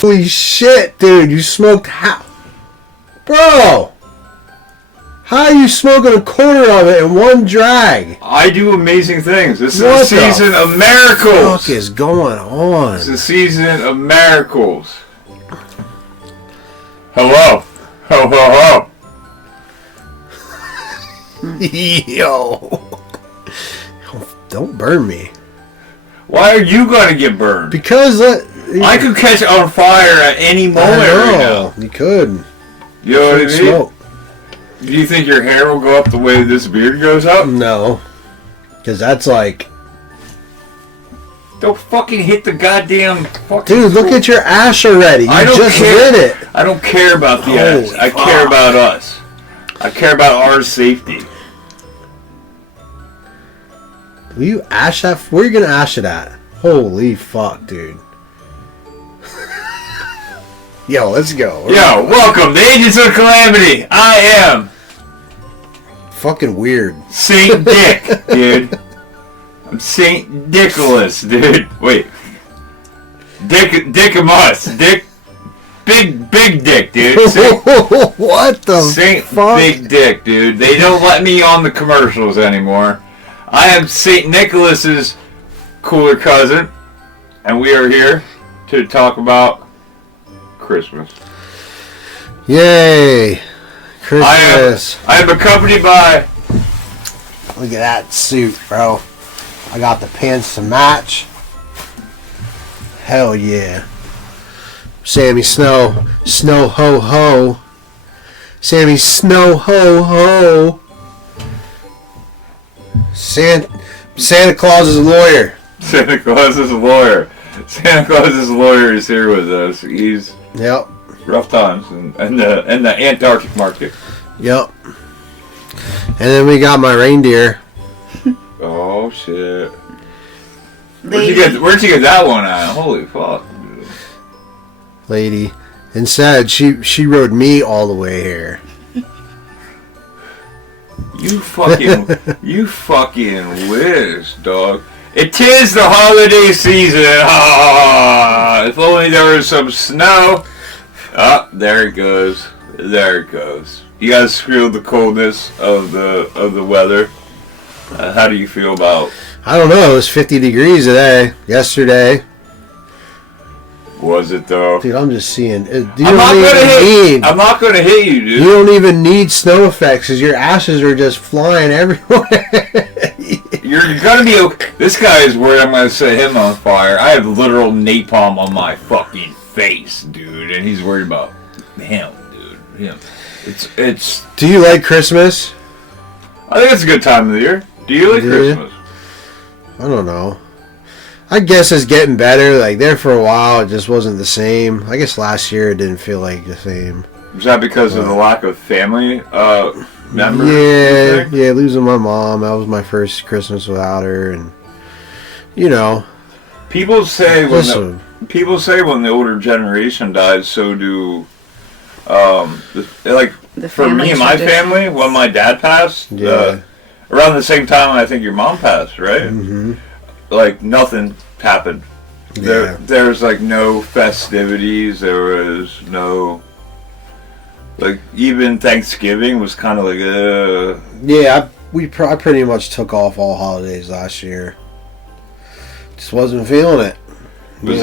Holy shit, dude! You smoked bro. How are you smoking a quarter of it in one drag? I do amazing things. This is a season of miracles. What the fuck is going on? It's a season of miracles. Hello. Ho, ho, ho. Yo. Don't burn me. Why are you going to get burned? Because I could catch on fire at any moment right now. You could. You know what I mean? Smoke. Do you think your hair will go up the way this beard goes up? No. Because that's like... Don't fucking hit the goddamn fucking... Dude, look at your ash already. You just lit it. I don't care about the ash. I care about us. I care about our safety. Will you ash that? Where are you going to ash it at? Holy fuck, dude. Yo, let's go. Yo, welcome to Agents of Calamity. I am... Fucking weird. Saint Dick, dude. I'm Saint Nicholas, dude. Wait. Dickamus. Dick... Big Dick, dude. What the Saint fuck? Big Dick, dude. They don't let me on the commercials anymore. I am Saint Nicholas's cooler cousin, and we are here to talk about Christmas. Yay! Christmas. I am accompanied by... Look at that suit, bro. I got the pants to match. Hell yeah. Sammy Snow. Snow ho ho. Sammy Snow ho ho. Santa Claus is a lawyer. Santa Claus is a lawyer. Santa Claus's lawyer is here with us. He's rough times and the Antarctic market. Yep. And then we got my reindeer. Oh shit! Where'd you get that one at? Holy fuck! Lady, instead she rode me all the way here. You fucking wish, dog. It is the holiday season. Ah, if only there was some snow. Ah, there it goes. There it goes. You guys feel the coldness of the weather. How do you feel about? I don't know. It was 50 degrees today. Yesterday. Was it though? Dude, I'm just seeing. I'm not gonna hit you, dude. You don't even need snow effects because your ashes are just flying everywhere. You're gonna be okay. This guy is worried I'm gonna set him on fire. I have literal napalm on my fucking face, dude, and he's worried about him, dude. Him. It's. Do you like Christmas? I think it's a good time of the year. Do you like Christmas? I don't know. I guess it's getting better. Like there for a while, it just wasn't the same. I guess last year it didn't feel like the same. Was that because of the lack of family members? Yeah, losing my mom. That was my first Christmas without her, and you know. People say when the older generation dies, so do for me and my family. When my dad passed, around the same time I think your mom passed, right? Mm-hmm. Like nothing happened. Yeah. There's like no festivities. There was no even Thanksgiving was kind of like Yeah, I pretty much took off all holidays last year. Just wasn't feeling it. Was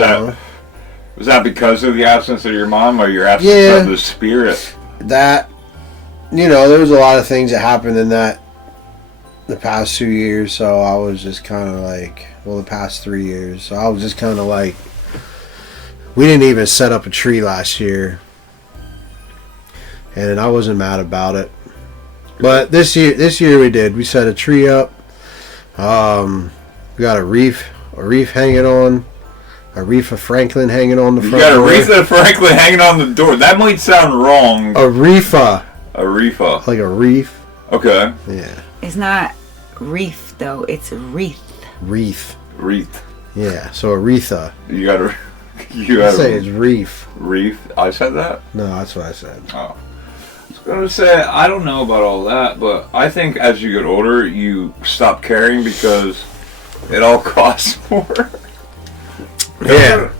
that because of the absence of your mom or your absence of the spirit? That there was a lot of things that happened in the past 2 years, so I was just kind of like, the past 3 years, so I was just kind of like, we didn't even set up a tree last year, and I wasn't mad about it, but this year we did. We set a tree up. We got a wreath hanging on, a wreath of Franklin hanging on the front door. You got a wreath of Franklin hanging on the door. That might sound wrong. A wreath. Like a wreath. Okay. Yeah. It's not wreath though. It's wreath. Wreath. Yeah. So a wreatha. You gotta say it's wreath. Wreath. I said that? No, that's what I said. Oh. I was gonna say I don't know about all that, but I think as you get older, you stop caring because it all costs more. Yeah.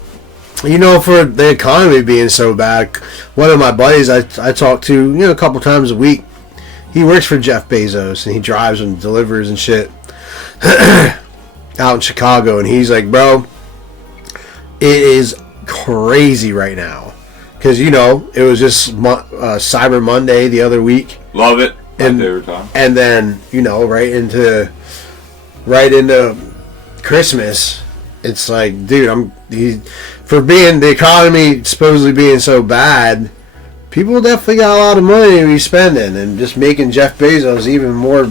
You know, for the economy being so bad, one of my buddies I talk to, a couple times a week, he works for Jeff Bezos, and he drives and delivers and shit out in Chicago, and he's like, bro, it is crazy right now. Because, it was just Cyber Monday the other week. Love it. And then, right into Christmas, it's like, dude, for being the economy supposedly being so bad, people definitely got a lot of money to be spending, and just making Jeff Bezos even more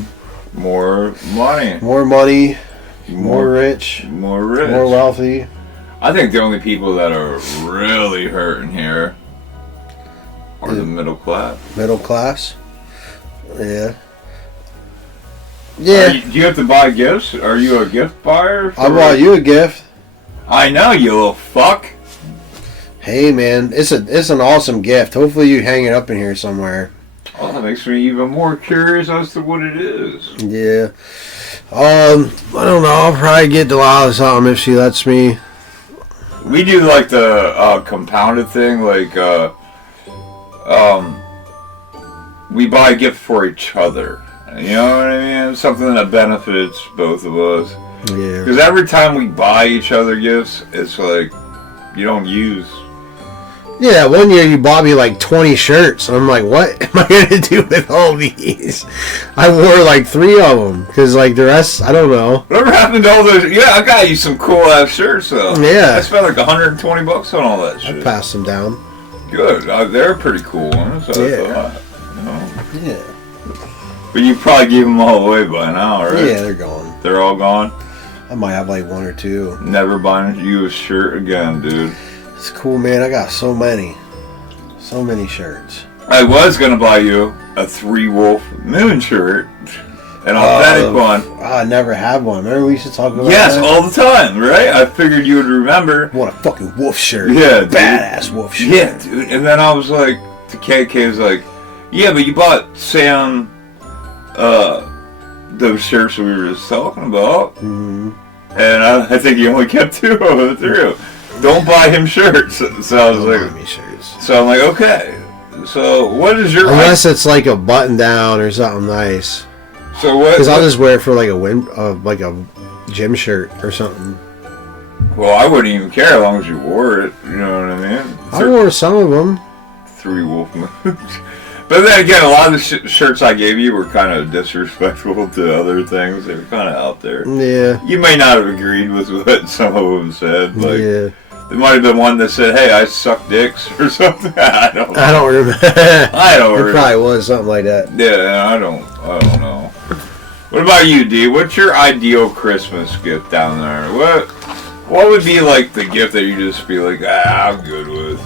money, more rich, more wealthy. I think the only people that are really hurting here are the middle class. Middle class? Yeah. Yeah. Do you have to buy gifts? Are you a gift buyer? I bought you a gift. I know, you little fuck. Hey man, it's an awesome gift. Hopefully you hang it up in here somewhere. Oh, that makes me even more curious as to what it is. Yeah. I don't know. I'll probably get Delilah something if she lets me. We do like the compounded thing, like we buy a gift for each other. You know what I mean? Something that benefits both of us. Yeah. Because every time we buy each other gifts, it's like you don't use. Yeah, one year you bought me like 20 shirts. I'm like, what am I going to do with all these? I wore like 3 of them. Because like the rest, I don't know. Whatever happened to all those? Yeah, I got you some cool ass shirts though. Yeah. I spent like $120 on all that shit. I passed them down. Good. They're pretty cool ones. Yeah. Yeah. But you probably gave them all away by now, right? Yeah, they're gone. They're all gone? I might have like 1 or 2. Never buying you a shirt again, dude. It's cool, man. I got so many shirts. I was gonna buy you a 3 Wolf Moon shirt, an authentic one. I never had one. Remember we used to talk about Yes, that? all the time, right? I figured you would remember. I want a fucking wolf shirt. Yeah, dude. Badass wolf shirt. Yeah, dude. And then I was like, the KK was like, yeah, but you bought Sam those shirts we were just talking about. Mm-hmm. And I think you only kept 2 of them through. Don't buy him shirts. So I was like, buy me shirts. So I'm like, okay. So what is your unless it's like a button down or something nice. So what? Because I'll just wear it for like a gym shirt or something. Well, I wouldn't even care as long as you wore it. You know what I mean? I wore some of them. 3 Wolf Moons. But then again, a lot of the shirts I gave you were kind of disrespectful to other things. They were kind of out there. Yeah. You may not have agreed with what some of them said. Like, yeah. There might have been one that said, "Hey, I suck dicks" or something. I don't know. I don't remember. I don't remember. It probably was something like that. Yeah, I don't know. What about you, D? What's your ideal Christmas gift down there? What would be like the gift that you just be like, I'm good with?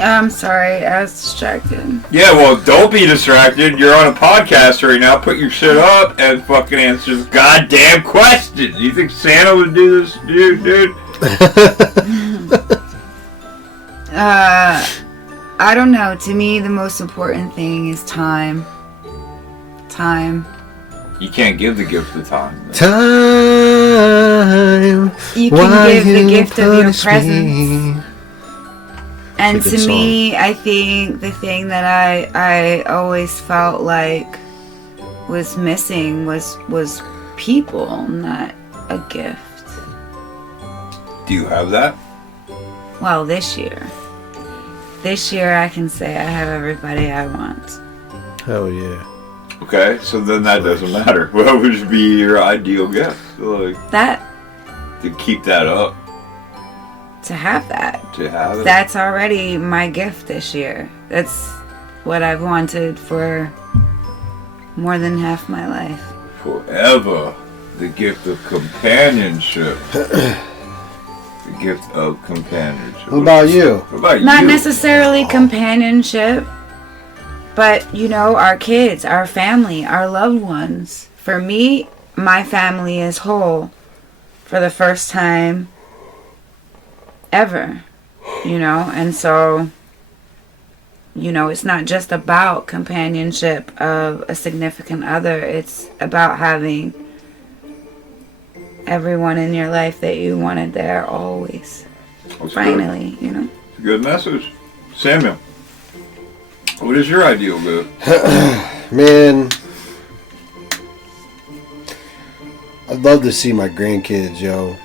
I'm sorry, I was distracted. Yeah, well, don't be distracted. You're on a podcast right now. Put your shit up and fucking answer the goddamn question. You think Santa would do this, dude? I don't know. To me, the most important thing is time. Time. You can't give the gift of time. Time. You can give the gift of your presence. And to me, I think the thing that I always felt like was missing was people, not a gift. Do you have that? Well, this year. This year I can say I have everybody I want. Hell yeah. Okay, so then that doesn't matter. What would be your ideal gift? Like that. To keep that up. To have that. To have it. That's already my gift this year. That's what I've wanted for more than half my life. Forever. The gift of companionship. The gift of companionship. What about you? What about Not you? necessarily companionship, but, our kids, our family, our loved ones. For me, my family is whole for the first time ever, and so, it's not just about companionship of a significant other. It's about having everyone in your life that you wanted there always. That's Finally, you know. good. Good message. Samuel, what is your ideal good? Man, I'd love to see my grandkids, yo.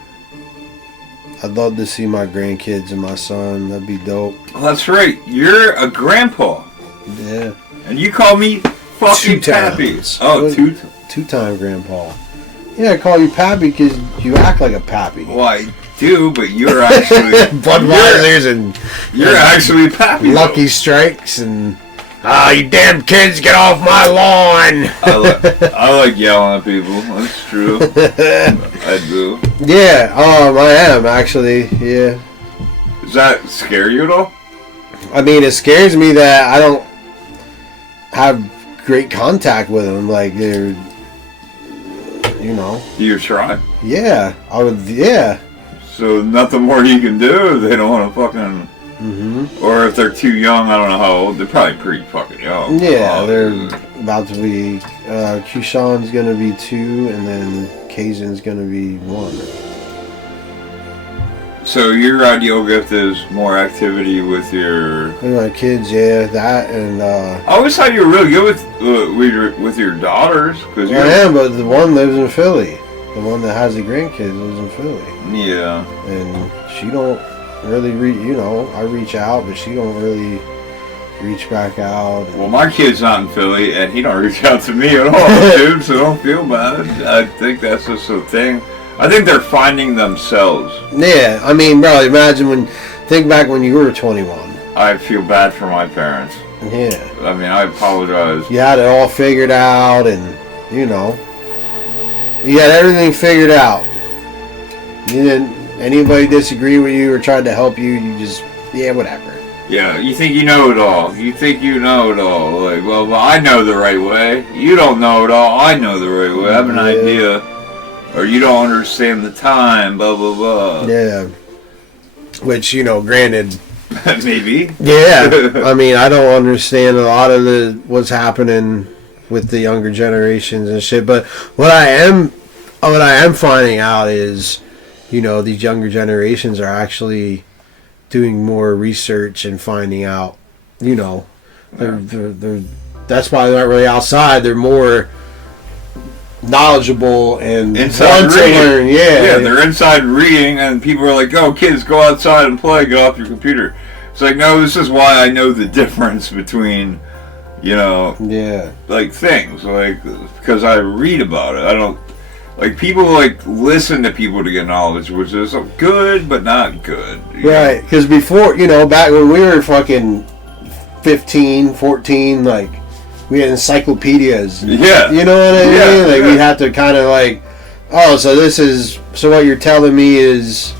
I'd love to see my grandkids and my son. That'd be dope. Oh, that's right. You're a grandpa. Yeah. And you call me fucking Pappy. Oh, two-time grandpa. Yeah, I call you Pappy because you act like a Pappy. Well, I do, but you're actually Budweiser's and you're actually Pappy. Lucky Strikes and you damn kids, get off my lawn. I like yelling at people. That's true. I do. Yeah, I am actually. Yeah. Does that scare you at all? I mean, it scares me that I don't have great contact with them. Like they're, you know. Do you try? Yeah, I would. Yeah. So nothing more you can do. They don't want to fucking. Mm-hmm. Or if they're too young, I don't know how old. They're probably pretty fucking young. Yeah, they're about to be. Kushan's gonna be 2, and then Kazan's gonna be 1. So your ideal gift is more activity with your. With my kids, yeah, that and. I always thought you were really good with your daughters, because I am, but the one lives in Philly. The one that has the grandkids lives in Philly. Yeah. And she don't really I reach out, but she don't really reach back out. Well, my kid's not in Philly, and he don't reach out to me at all, dude, so don't feel bad. I think that's just a thing. I think they're finding themselves. Yeah, I mean, bro, think back when you were 21. I feel bad for my parents. Yeah. I mean, I apologize. You had it all figured out, and, you had everything figured out. You didn't. Anybody disagree with you or tried to help you, you just, whatever. Yeah, you think you know it all. You think you know it all. Like, well, I know the right way. You don't know it all. I know the right way. I have an idea. Or you don't understand the time, blah, blah, blah. Yeah. Which, granted. Maybe. Yeah. I mean, I don't understand a lot of what's happening with the younger generations and shit. But what I am finding out is, these younger generations are actually doing more research and finding out, they're that's why they're not really outside. They're more knowledgeable and inside want to learn. Yeah, they're inside reading, and people are like, "Oh, kids, go outside and play. Get off your computer." It's like, no, this is why I know the difference between, like things, like because I read about it. I don't. Like, people, listen to people to get knowledge, which is good, but not good. Right, because before, back when we were fucking 15, 14, we had encyclopedias. Yeah. You know what I mean? Yeah, we had to kind of so what you're telling me is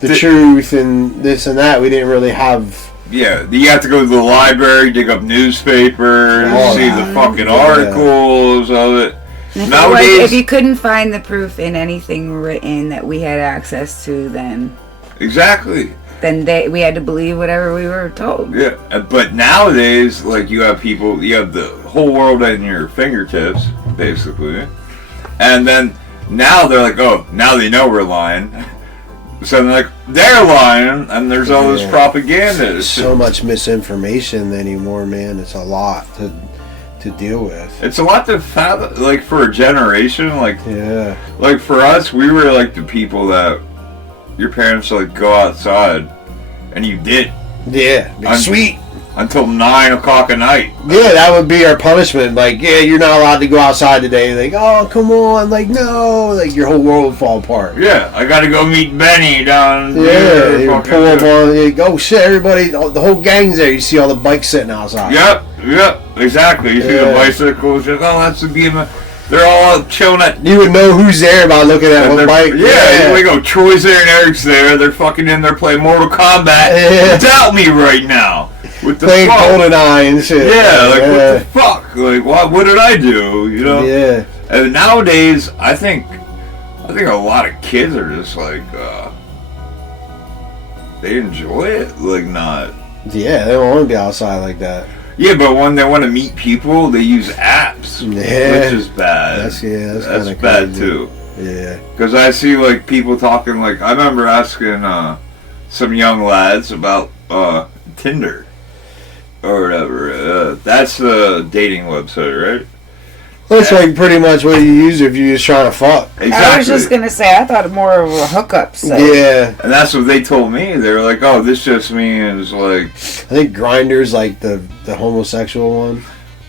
the truth and this and that. We didn't really have... Yeah, you have to go to the library, dig up newspapers, see the fucking articles of it. Nowadays, if you couldn't find the proof in anything written that we had access to, then we had to believe whatever we were told. Yeah, but nowadays, you have the whole world at your fingertips, basically, and then now they're like, oh, now they know we're lying, so they're lying, and there's all this propaganda. There's so much misinformation anymore, man. It's a lot to deal with. It's a lot to fathom, for a generation, for us, we were the people that your parents go outside, and you did. Yeah, sweet. Until 9 o'clock at night. Yeah, that would be our punishment. You're not allowed to go outside today. Oh, come on. No. Your whole world would fall apart. Yeah, I gotta go meet Benny down there. You pull up on, oh shit, everybody, the whole gang's there. You see all the bikes sitting outside. Yep, exactly. You see the bicycles, that's the BMX. They're all chilling at... You would know who's there by looking at one bike. Yeah, we go, Troy's there and Eric's there. They're fucking in there playing Mortal Kombat without me right now. What the playing fuck? GoldenEye and shit. Yeah, what the fuck? What did I do? Yeah. And nowadays, I think a lot of kids are just they enjoy it, not. Yeah, they don't want to be outside like that. Yeah, but when they want to meet people, they use apps, which is bad. That's bad too. Yeah. Because I see like people talking like I remember asking some young lads about Tinder or whatever. That's the dating website, right? That's like pretty much what you use if you're just trying to fuck. Exactly. I was just gonna say, I thought more of a hookup site. Yeah. And that's what they told me. They were like, "Oh, this just means like." I think Grindr's like the homosexual one.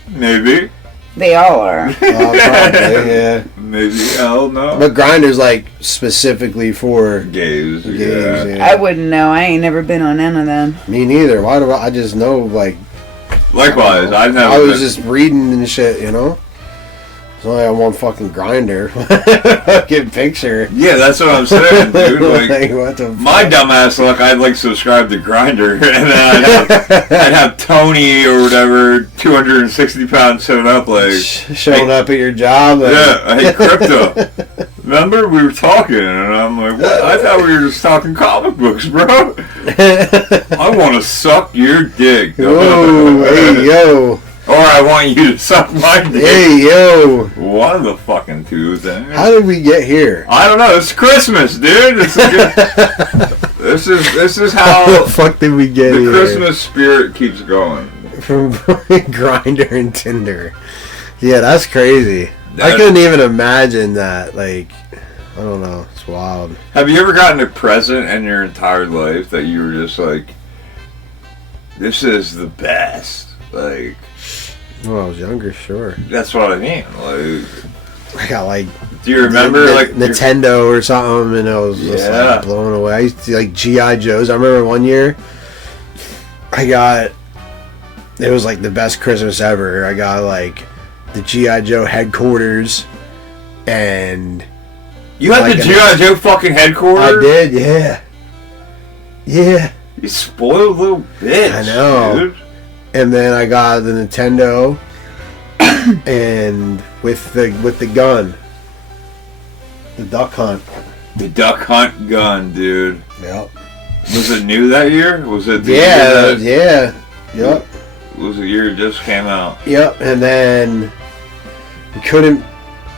Maybe. They all are. Probably, yeah. Maybe. I don't know. But Grindr's like specifically for Gays. gays. Yeah. Yeah. I wouldn't know. I ain't never been on none of them. Me neither. Why do I just know like? Likewise, I've never. I was just reading and shit, you know. It's only on one fucking Grinder. Fucking picture. Yeah, that's what I'm saying, dude. Like, what the my dumbass luck, I'd like subscribe to Grindr, and then I'd have Tony or whatever, 260 pounds, showing up like showing up at your job. Yeah, I hate crypto. Remember we were talking, and I'm like, what? I thought we were just talking comic books, bro. I want to suck your dick. Whoa, hey yo. Or I want you to suck my dick. Hey yo. One of the fucking two things. How did we get here? I don't know. It's Christmas, dude. This is how How the fuck did we get the here? Christmas spirit keeps going. From Grindr and Tinder. Yeah, that's crazy. I That- couldn't even imagine that. Like, I don't know. It's wild. Have you ever gotten a present in your entire life that you were just like, this is the best? Like, When I was younger, sure. that's what I mean. Like, I got like. do you remember like Nintendo or something, and I was just Yeah. like blown away. I used to like G.I. Joes. I remember one year I got, it was like the best Christmas ever. I got like the G.I. Joe headquarters, and you had like the a- G.I. Joe fucking headquarters? I did, yeah. Yeah. You spoiled little bitch. I know. Dude. And then I got the Nintendo, and with the gun, the Duck Hunt. The Duck Hunt gun, dude. Yep. Was it new that year? Was it the Yeah. year that, Yeah. Yep. was the year it just came out? Yep. And then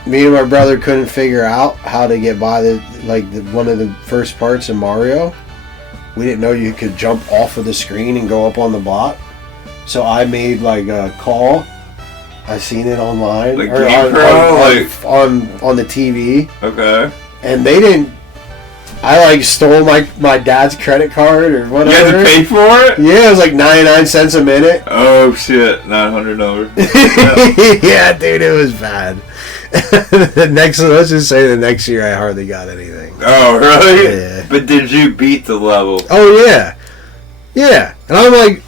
me and my brother couldn't figure out how to get by one of the first parts in Mario. We didn't know you could jump off of the screen and go up on the block. So I made like a call. I seen it online Like or GamePro, on the TV, Okay. and they didn't. I like stole my dad's credit card or You whatever. had to pay for it? Yeah, it was like 99 cents a minute. Oh shit, $900. Yeah, dude, it was bad. Let's just say the next year I hardly got anything. Oh really? Yeah. But did you beat the level? Oh yeah, yeah, and I'm like,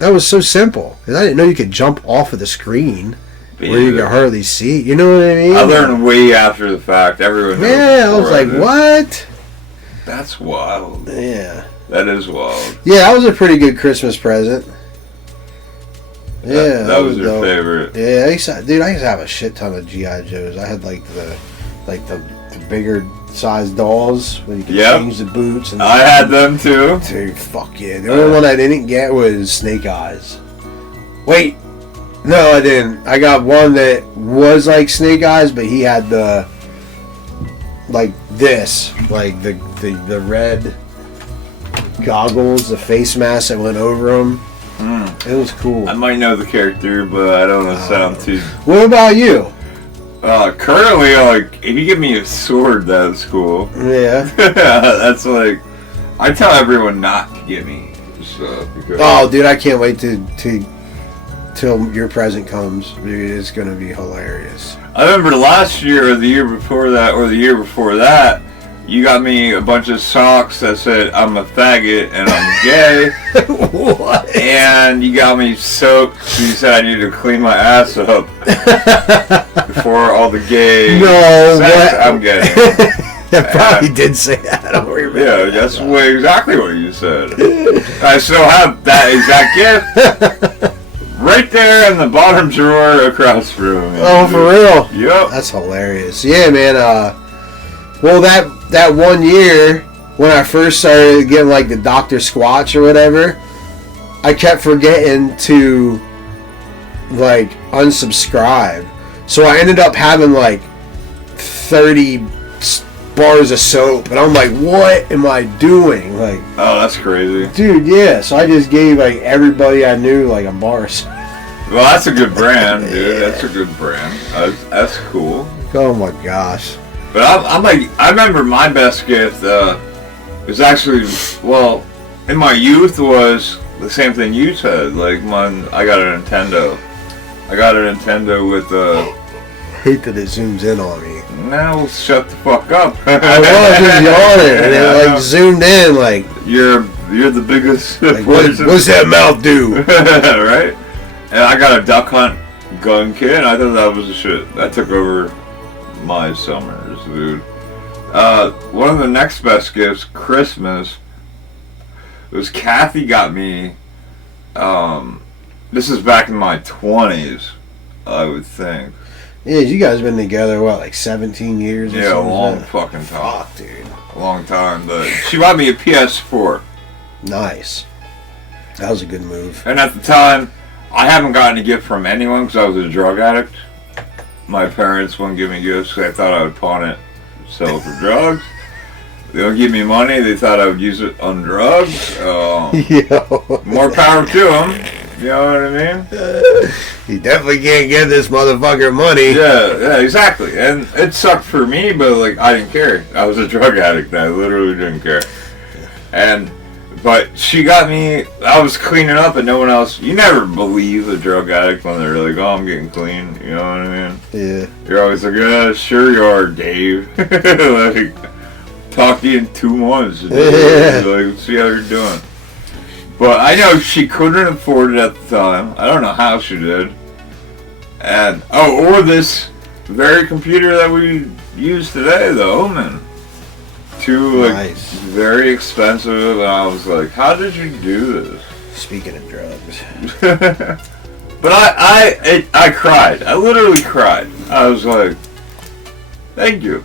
that was so simple because I didn't know you could jump off of the screen where you could hardly see. You know what I mean? I learned way after the fact. Everyone knows Yeah, I was before like, did. what? That's wild. Yeah, That is wild. yeah, that was a pretty good Christmas present. Yeah, That was your dope. favorite. Yeah, I used to have a shit ton of GI Joes. I had like the bigger size dolls where you could Yep. change the boots. And I had them too. Dude, fuck yeah. The only one I didn't get was Snake Eyes. Wait, no, I didn't. I got one that was like Snake Eyes, but he had the like the red goggles, the face mask that went over them. It was cool. I might know the character, but I don't want to sound too. What about you? Currently, like, if you give me a sword, that's cool. Yeah. That's like, I tell everyone not to give me stuff because Oh, dude, I can't wait till your present comes. Dude, it's gonna be hilarious. I remember last year or the year before that, you got me a bunch of socks that said I'm a faggot and I'm gay. What? And you got me soap. So you said I needed to clean my ass up before all the gay No, sex what? I'm getting. I probably did say that. I don't remember. Yeah, that's exactly what you said. I still have that exact gift right there in the bottom drawer across from me. Oh, for real? Yep. That's hilarious. Yeah, man. Well, that 1 year when I first started getting like the Dr. Squatch or whatever, I kept forgetting to like unsubscribe. So I ended up having like 30 bars of soap, and I'm like, what am I doing? Like, oh, that's crazy. Dude, yeah. So I just gave like everybody I knew like a bar of soap. Well, that's a good brand, dude. That's a good brand. That's cool. Oh my gosh. But I'm like, I remember my best gift was actually, well, in my youth was the same thing you said. Like, I got a Nintendo. I got a Nintendo with I hate that it zooms in on me. Now shut the fuck up. I was just yawning, and it like zoomed in, like you're the biggest. Like, what's that mouth do? Right? And I got a duck hunt gun kit, and I thought that was the shit. That took over my summers, dude. One of the next best gifts, Christmas, was Kathy got me. This is back in my 20s, I would think. Yeah, you guys been together, what, like 17 years or yeah, something? a long fucking time. Fuck, dude. A long time, but she bought me a PS4. Nice. That was a good move. And at the time, I haven't gotten a gift from anyone because I was a drug addict. My parents wouldn't give me gifts because they thought I would pawn it, sell it for drugs. They don't give me money. They thought I would use it on drugs. Yo. More power to them. You know what I mean? You definitely can't give this motherfucker money. Yeah, exactly. And it sucked for me, but like I didn't care. I was a drug addict. And I literally didn't care. But she got me. I was cleaning up, and no one else. You never believe a drug addict when they're like, "Oh, I'm getting clean." You know what I mean? Yeah. You're always like, "Yeah, sure you are, Dave." Like, talk to you in 2 months. Yeah. Like, see how you're doing. But I know she couldn't afford it at the time. I don't know how she did. And or this very computer that we use today, the Omen. Two Nice. very expensive, and I was like, "How did you do this?" Speaking of drugs. But I cried. I literally cried. I was like, "Thank you."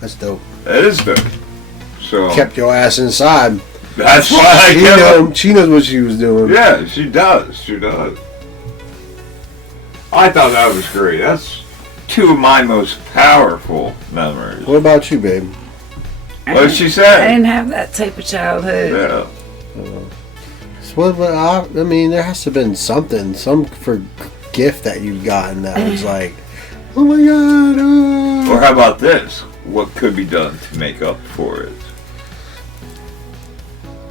That's dope. It is dope. So Kept your ass inside. that's why I kept. She knows what she was doing. Yeah, she does. She does. I thought that was great. That's two of my most powerful memories. What about you, babe? What did she say? I didn't have that type of childhood. Yeah. I mean, there has to have been something, some for gift that you've gotten that was like, oh my god. Or how about this? What could be done to make up for it?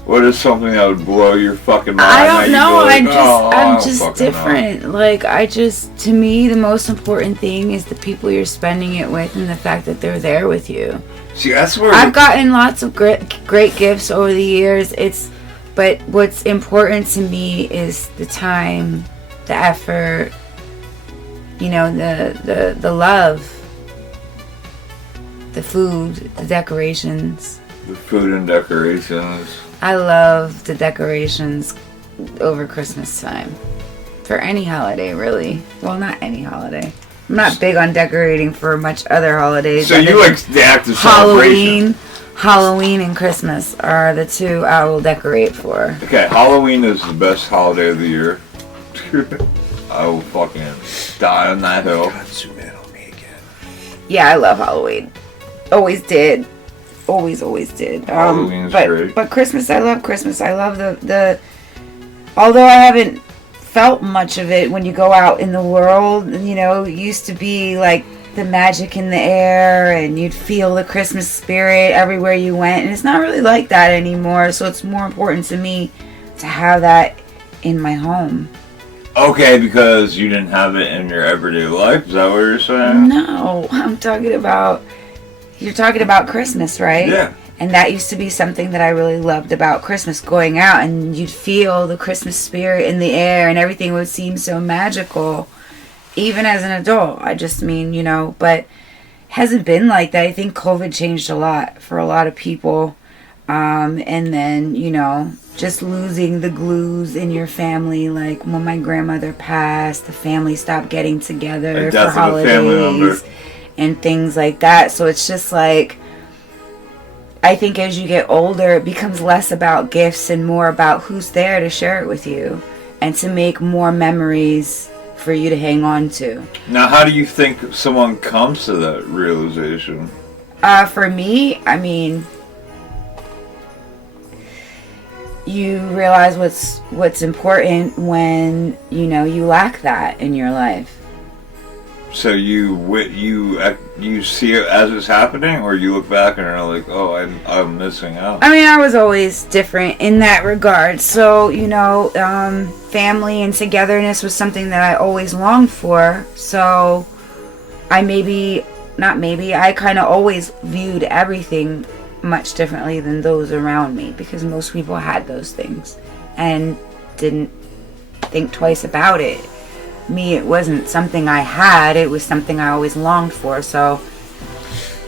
What is something that would blow your fucking mind? I don't know. I'm I just don't different. know. Like, to me, the most important thing is the people you're spending it with and the fact that they're there with you. See, that's where I've gotten lots of great gifts over the years. But what's important to me is the time, the effort, you know, the love, the food, the decorations. the food and decorations. I love the decorations over Christmas time. For any holiday, really. Well, not any holiday. I'm not big on decorating for much other holidays. So you like the act of celebration. Halloween and Christmas are the two I will decorate for. Okay, Halloween is the best holiday of the year. I will fucking die on that hill. God, zoom in on me again. Yeah, I love Halloween. Always did. Always did. Halloween's great. But Christmas, I love Christmas. I love the although I haven't felt much of it when you go out in the world, you know, it used to be like the magic in the air and you'd feel the Christmas spirit everywhere you went, and it's not really like that anymore. So it's more important to me to have that in my home. Okay, because you didn't have it in your everyday life? Is that what you're saying? No, you're talking about Christmas, right? Yeah. And that used to be something that I really loved about Christmas, going out and you'd feel the Christmas spirit in the air and everything would seem so magical, even as an adult. I just mean, you know, but hasn't been like that. I think COVID changed a lot for a lot of people. And then, you know, just losing the glues in your family. Like when my grandmother passed, the family stopped getting together for holidays and things like that. So it's just like, I think as you get older, it becomes less about gifts and more about who's there to share it with you and to make more memories for you to hang on to. Now, how do you think someone comes to that realization? For me, I mean, you realize what's important when you lack that in your life. So you see it as it's happening, or you look back and are like, oh, I'm missing out. I mean, I was always different in that regard. So family and togetherness was something that I always longed for. So I kind of always viewed everything much differently than those around me, because most people had those things and didn't think twice about it. Me, it wasn't something I had, it was something I always longed for. So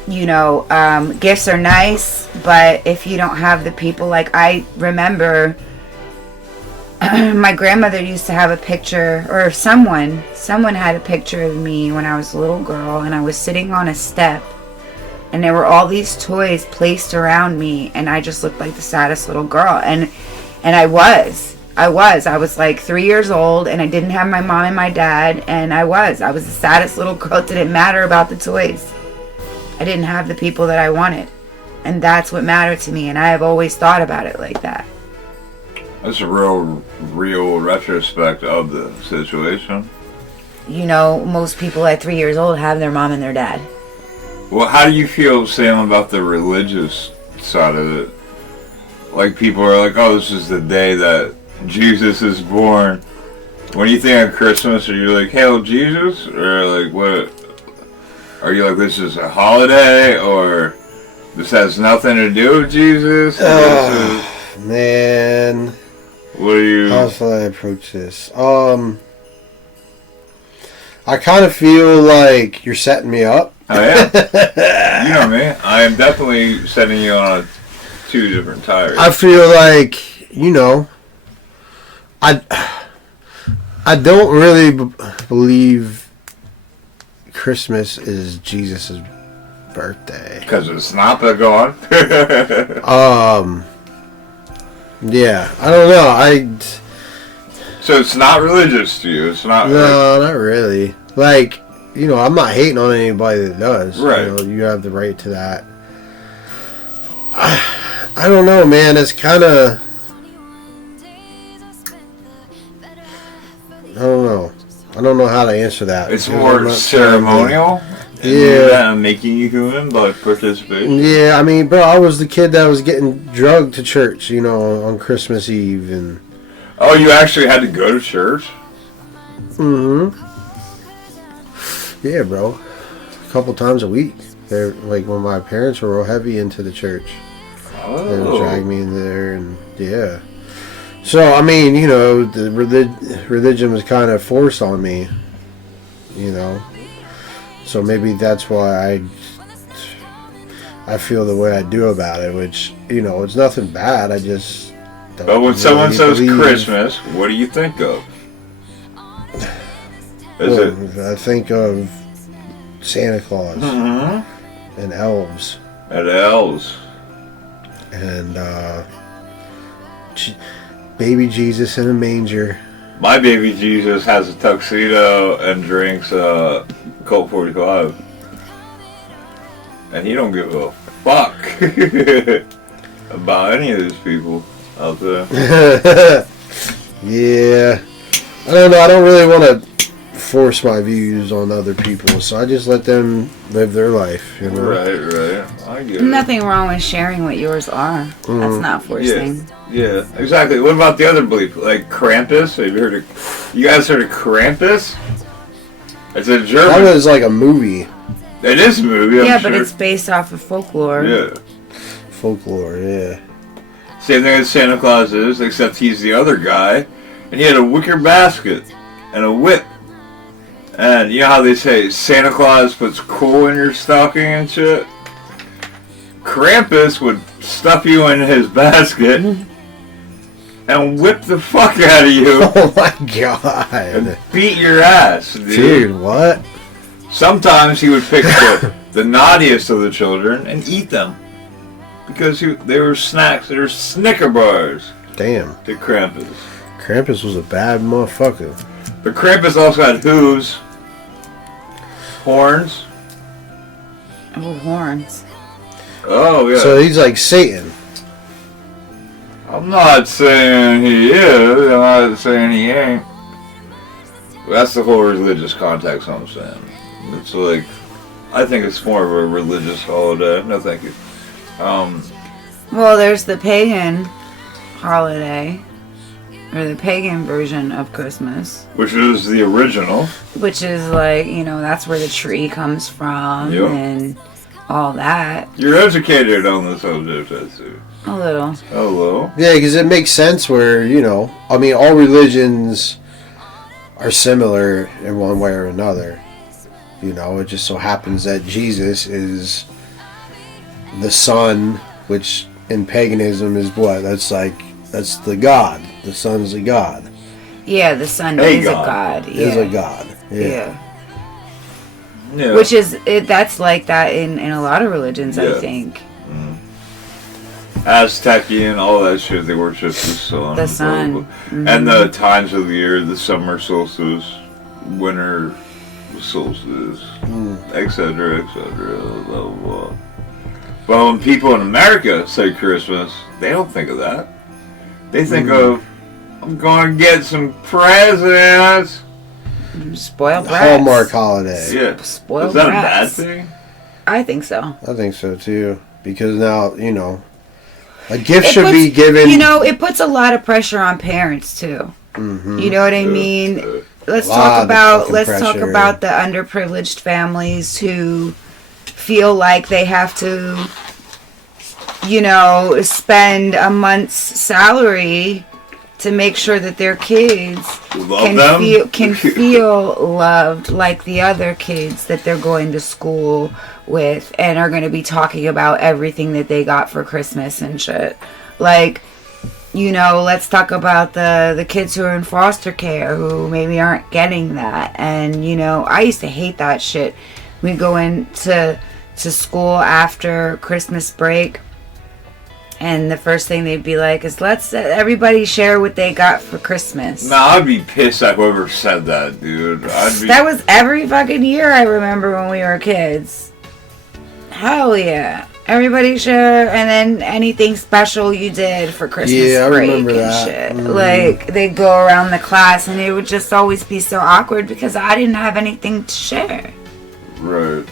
gifts are nice, but if you don't have the people, like I remember my grandmother used to have a picture, or someone had a picture of me when I was a little girl, and I was sitting on a step and there were all these toys placed around me, and I just looked like the saddest little girl. And I was like 3 years old, and I didn't have my mom and my dad, and I was the saddest little girl. It didn't matter about the toys. I didn't have the people that I wanted, and that's what mattered to me, and I have always thought about it like that. That's a real retrospect of the situation. Most people at 3 years old have their mom and their dad. Well, how do you feel, Sam, about the religious side of it? Like, people are like, oh, this is the day that Jesus is born. When you think of Christmas, are you like, hail Jesus? Or like, what? Are you like, this is a holiday? Or this has nothing to do with Jesus? Man. What do you... How should I approach this? I kind of feel like you're setting me up. Oh, yeah. You know me. I am definitely setting you on two different tires. I feel like, I don't really believe Christmas is Jesus' birthday. Because it's not, but go on. Yeah, I don't know. So it's not religious to you? It's not... No, not really. Like, I'm not hating on anybody that does. Right. You have the right to that. I don't know, man. It's kind of... I don't know. I don't know how to answer that. It's more ceremonial? Yeah. And making you human by participation? Yeah, I mean, bro, I was the kid that was getting drugged to church, on Christmas Eve. And oh, you actually had to go to church? Mm-hmm. Yeah, bro. A couple times a week. They're like when my parents were real heavy into the church. Oh. They would drag me in there, and yeah. So, I mean, the religion was kind of forced on me, So maybe that's why I feel the way I do about it, which, it's nothing bad. I just don't. But when someone says believe. Christmas, what do you think of? I think of Santa Claus and elves. And elves. And baby Jesus in a manger. My baby Jesus has a tuxedo and drinks Colt 45. And he don't give a fuck about any of these people out there. Yeah. I don't know. I don't really want to force my views on other people, so I just let them live their life, Right. I get it. Nothing wrong with sharing what yours are. That's not forcing. Yeah, exactly. What about the other belief? Like Krampus? Have you heard of... You guys heard of Krampus? It's a German... That was like a movie. It is a movie, I'm but sure. it's based off of folklore. Yeah. Folklore, yeah. Same thing as Santa Claus is, except he's the other guy. And he had a wicker basket and a whip. And you know how they say Santa Claus puts coal in your stocking and shit? Krampus would stuff you in his basket and whip the fuck out of you. Oh my god. And beat your ass, dude. Dude, what? Sometimes he would pick the naughtiest of the children and eat them. Because they were snacks. They were Snicker bars. Damn. To Krampus. Krampus was a bad motherfucker. The Krampus also had hooves, horns. Oh, horns. Oh, yeah. So he's like Satan. I'm not saying he is. I'm not saying he ain't. That's the whole religious context I'm saying. It's like, I think it's more of a religious holiday. No, thank you. Well, there's the pagan holiday, or the pagan version of Christmas. Which is the original. Which is like, that's where the tree comes from, Yep. and all that. You're educated on the subject, I see. A little. Hello. Yeah, because it makes sense where, I mean, all religions are similar in one way or another. It just so happens that Jesus is the Son, which in paganism is what? That's the God. The Son's a God. Yeah, the sun Hey, is God. a god. Yeah. Is a God. Yeah. Yeah. Which is, that's like that in a lot of religions, I Yeah. think. Aztecian, all that shit, they worship the sun. The sun. Blah, blah, blah. And the times of the year, the summer solstice, winter solstice, etc., etc., blah, blah, blah. Well, when people in America say Christmas, they don't think of that. They think of, I'm going to get some presents. Spoiled brats. Hallmark holiday. Yeah. Spoiled Is that brats. a bad thing? I think so. I think so too. Because now, a gift should be given. It puts a lot of pressure on parents too. Mm-hmm. You know what I mean? Let's Lot talk of about fucking let's talk pressure. about the underprivileged families who feel like they have to, spend a month's salary to make sure that their kids can feel loved like the other kids that they're going to school with and are going to be talking about everything that they got for Christmas and shit. Like, let's talk about the kids who are in foster care who maybe aren't getting that. And, I used to hate that shit. We go into school after Christmas break, and the first thing they'd be like is, let's everybody share what they got for Christmas. Nah, I'd be pissed at whoever said that, dude. That was every fucking year, I remember, when we were kids. Hell yeah. Everybody share, and then anything special you did for Christmas I break remember and that. shit. Mm-hmm. Like, they'd go around the class, and it would just always be so awkward because I didn't have anything to share. Right.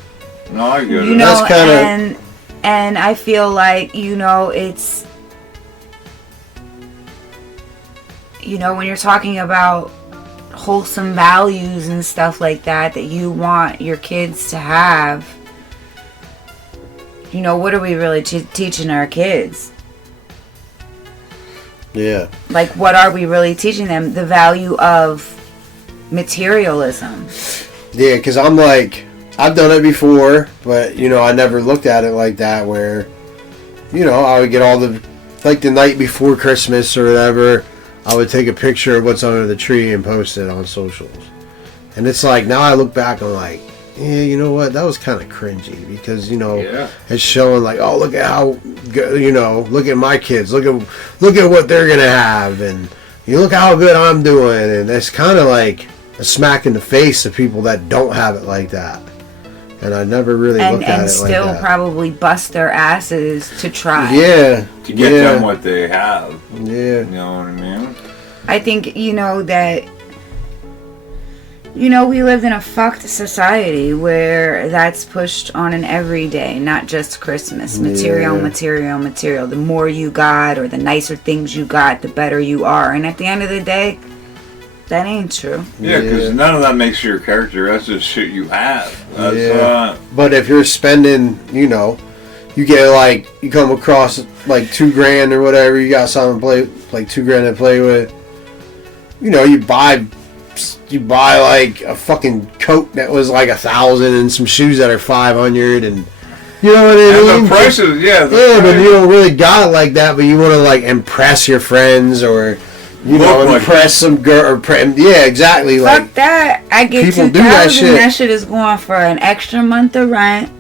No, I get it. That's kinda- and I feel like, it's... when you're talking about wholesome values and stuff like that you want your kids to have, what are we really teaching our kids? Yeah. Like, what are we really teaching them? The value of materialism. Yeah, because I'm like, I've done it before, but, I never looked at it like that where, I would get all the night before Christmas or whatever, I would take a picture of what's under the tree and post it on socials. And it's like, now I look back, I'm like, yeah, you know what? That was kind of cringy because, it's showing like, oh, look at how good, look at my kids. Look at what they're going to have. And you look how good I'm doing. And it's kind of like a smack in the face to people that don't have it like that. And I never really looked at it like that. And still probably bust their asses to try. Yeah. To get them what they have. Yeah. You know what I mean? I think, that... we live in a fucked society where that's pushed on an everyday, not just Christmas. Material, material, material. The more you got or the nicer things you got, the better you are. And at the end of the day, that ain't true. Yeah, because none of that makes you your character. That's just shit you have. That's, But if you're spending, you get you come across $2,000 or whatever, you got something to play, $2,000 to play with. You buy a fucking coat that was $1,000 and some shoes that are $500 and you know what I mean? And the prices, but you don't really got it like that. But you want to impress your friends or impress some girl or exactly. Fuck that! I get people $2,000. do that shit. That shit is going for an extra month of rent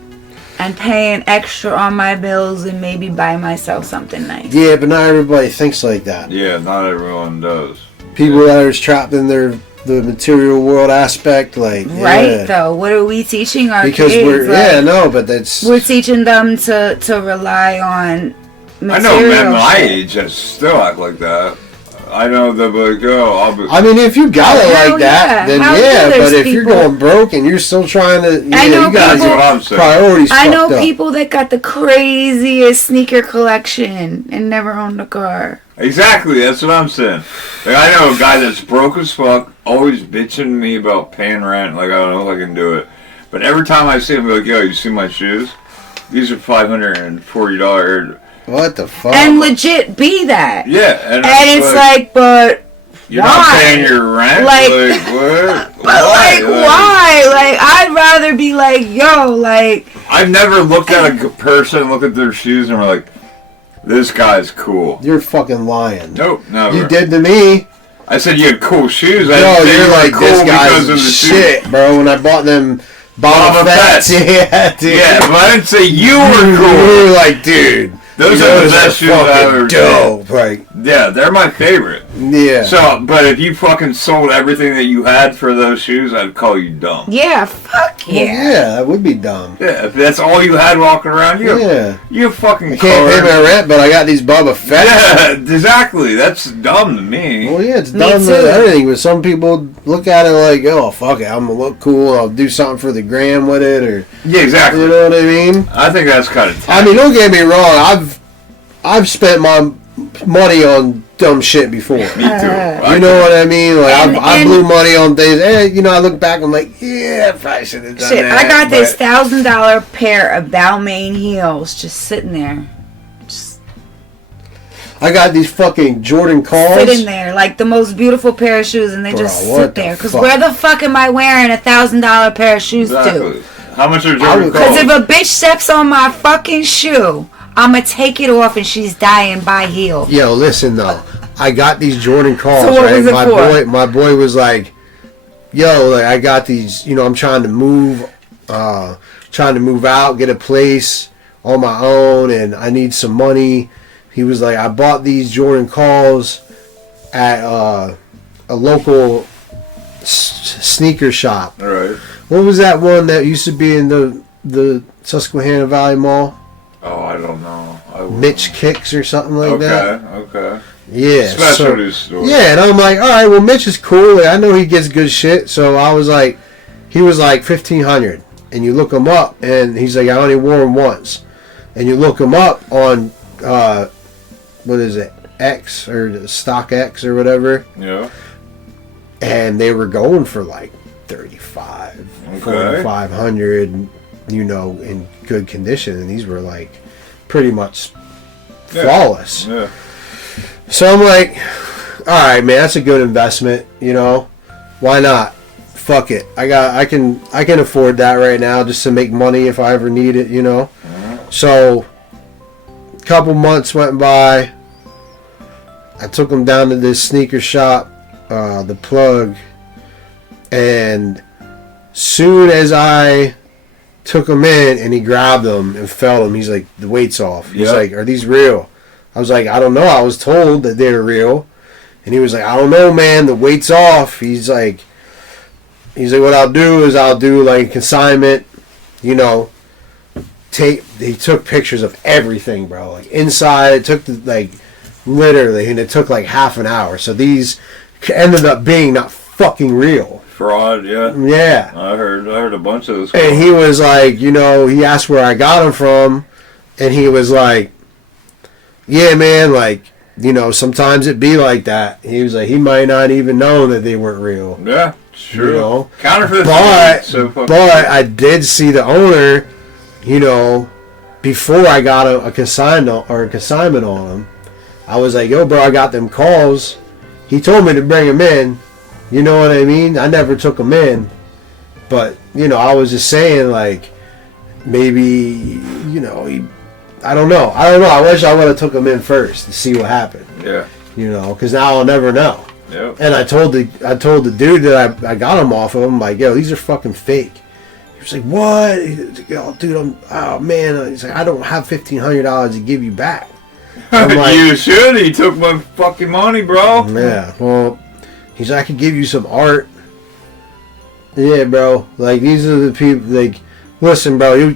and paying extra on my bills and maybe buy myself something nice. Yeah, but not everybody thinks like that. Yeah, not everyone does. People that are trapped in their the material world aspect, like right though. What are we teaching our because kids? we're but that's we're teaching them to rely on material. I know men my age that still act like that. I know they'll be like, oh, I mean, if you got it like that, then but if you're people, going broke and you're still trying to, I know you guys people, priorities I know fucked people that got the craziest sneaker collection and never owned a car. Exactly, that's what I'm saying. Like, I know a guy that's broke as fuck, always bitching me about paying rent. Like, I don't know if I can do it. But every time I see him, I'm like, yo, you see my shoes? These are $540. What the fuck? And legit be that. Yeah. And it's like, but you're why? not paying your rent? Like, what? But why? Like, I'd rather be like, yo, like... I've never looked at a person, look at their shoes, and we're like, this guy's cool. You're fucking lying. Nope, never. You did to me. I said you had cool shoes. No, you're like, cool, this guy's shit, bro. When I bought them Boba Fett's. Yeah, dude. Yeah, but I didn't say you were cool. You were like, dude. Those are the best shoes I've ever dope. Like, yeah, they're my favorite. Yeah. So, but if you fucking sold everything that you had for those shoes, I'd call you dumb. Yeah, fuck yeah. Well, yeah, that would be dumb. Yeah, if that's all you had walking around, you fucking I can't pay my rent, but I got these Boba Fett. Yeah, exactly. That's dumb to me. Well, yeah, it's dumb to everything, but some people look at it like, oh, fuck it, I'm going to look cool, I'll do something for the gram with it, or... Yeah, exactly. You know what I mean? I think that's kind of... I mean, don't get me wrong, I've spent my money on dumb shit before. Me too. You know what I mean? Like I blew money on things. I look back, I'm like, yeah, I probably should have done that. I got this $1,000 pair of Balmain heels just sitting there. I got these fucking Jordan calls. Sitting there, like the most beautiful pair of shoes, and they just sit there. Because where the fuck am I wearing a $1,000 pair of shoes to? How much are Jordan calls? Because if a bitch steps on my fucking shoe, I'ma take it off and she's dying by heel. Yo, listen though, I got these Jordan calls. So what was it for? My boy was like, yo, like I got these. I'm trying to move out, get a place on my own, and I need some money. He was like, I bought these Jordan calls at a local sneaker shop. All right. What was that one that used to be in the Susquehanna Valley Mall? Oh, I don't know. Mitch Kicks or something like that. Okay. Yeah. Specialty store. Yeah, and I'm like, all right, well, Mitch is cool. I know he gets good shit. So I was like, he was like $1,500, and you look him up, and he's like, I only wore him once, and you look him up on what is it, X or Stock X or whatever. Yeah. And they were going for like 35, 4,500. In good condition, and these were like pretty much flawless. Yeah. So I'm like, all right, man, that's a good investment. Why not? Fuck it. I can afford that right now just to make money if I ever need it. So a couple months went by. I took them down to this sneaker shop, the Plug, and soon as I took him in and he grabbed them and felt them, he's like, the weight's off. He's like, are these real? I was like, I don't know. I was told that they're real. And he was like, I don't know, man. The weight's off. He's like, what I'll do is I'll do like consignment, He took pictures of everything, bro. Like inside, it took literally, and it took like half an hour. So these ended up being not fucking real. Fraud, yeah. Yeah. I heard a bunch of those. And he was like, he asked where I got them from, and he was like, yeah, man, like, sometimes it be like that. He was like, he might not even know that they weren't real. Yeah, sure. Counterfeit. But I did see the owner, before I got a consignment on them. I was like, yo, bro, I got them calls. He told me to bring them in. You know what I mean? I never took them in. But, I was just saying, like, maybe, I don't know. I wish I would have took them in first to see what happened. Yeah. Because now I'll never know. Yep. And I told the dude that I got them off of him, like, yo, these are fucking fake. He was like, what? He's like, oh, dude, oh, man. He's like, I don't have $1,500 to give you back. I'm like, you should. He took my fucking money, bro. Yeah. Well, he's like, I could give you some art. Yeah, bro. Like, these are the people, like, listen, bro,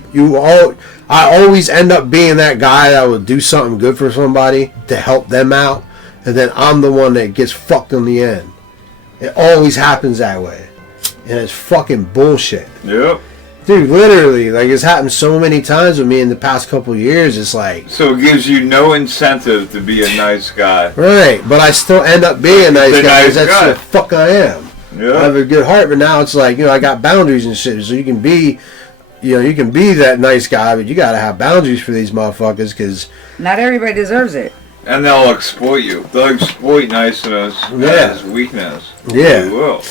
I always end up being that guy that will do something good for somebody to help them out, and then I'm the one that gets fucked in the end. It always happens that way. And it's fucking bullshit. Yep. Dude, literally, like, it's happened so many times with me in the past couple of years. It's like, so it gives you no incentive to be a nice guy. Right, but I still end up being a nice guy because that's guy. the fuck I am. Yeah. I have a good heart, but now it's like, I got boundaries and shit. So you can be that nice guy, but you gotta have boundaries for these motherfuckers, because not everybody deserves it. And they'll exploit you. They'll exploit niceness as weakness. Yeah. They will.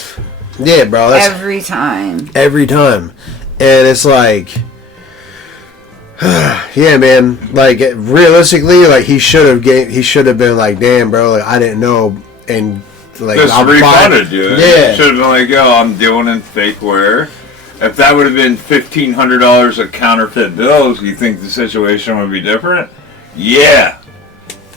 Yeah, bro. That's Every time. And it's like, yeah, man. Like, realistically, like, he should have been like, damn, bro, like, I didn't know, and like, just refunded you. Yeah. Should have been like, yo, I'm dealing in fake ware. If that would have been $1,500 of counterfeit bills, you think the situation would be different? Yeah.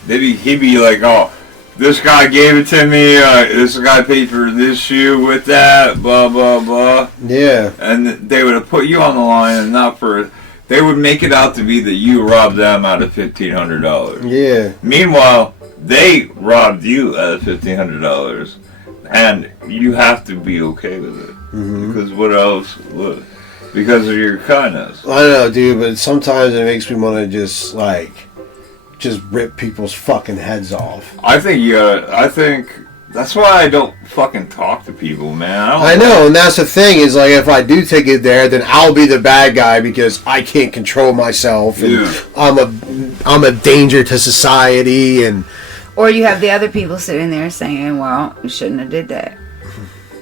He'd be like, oh, this guy gave it to me, this guy paid for this shoe with that, blah, blah, blah. Yeah. And they would have put you on the line, and they would make it out to be that you robbed them out of $1,500. Yeah. Meanwhile, they robbed you out of $1,500, and you have to be okay with it. Mm-hmm. Because what else? Because of your kindness. I know, dude, but sometimes it makes me want to just rip people's fucking heads off. I think that's why I don't fucking talk to people, man. I know, and that's the thing, is like, if I do take it there, then I'll be the bad guy because I can't control myself, and yeah. I'm a danger to society, and or you have the other people sitting there saying, well, you shouldn't have did that.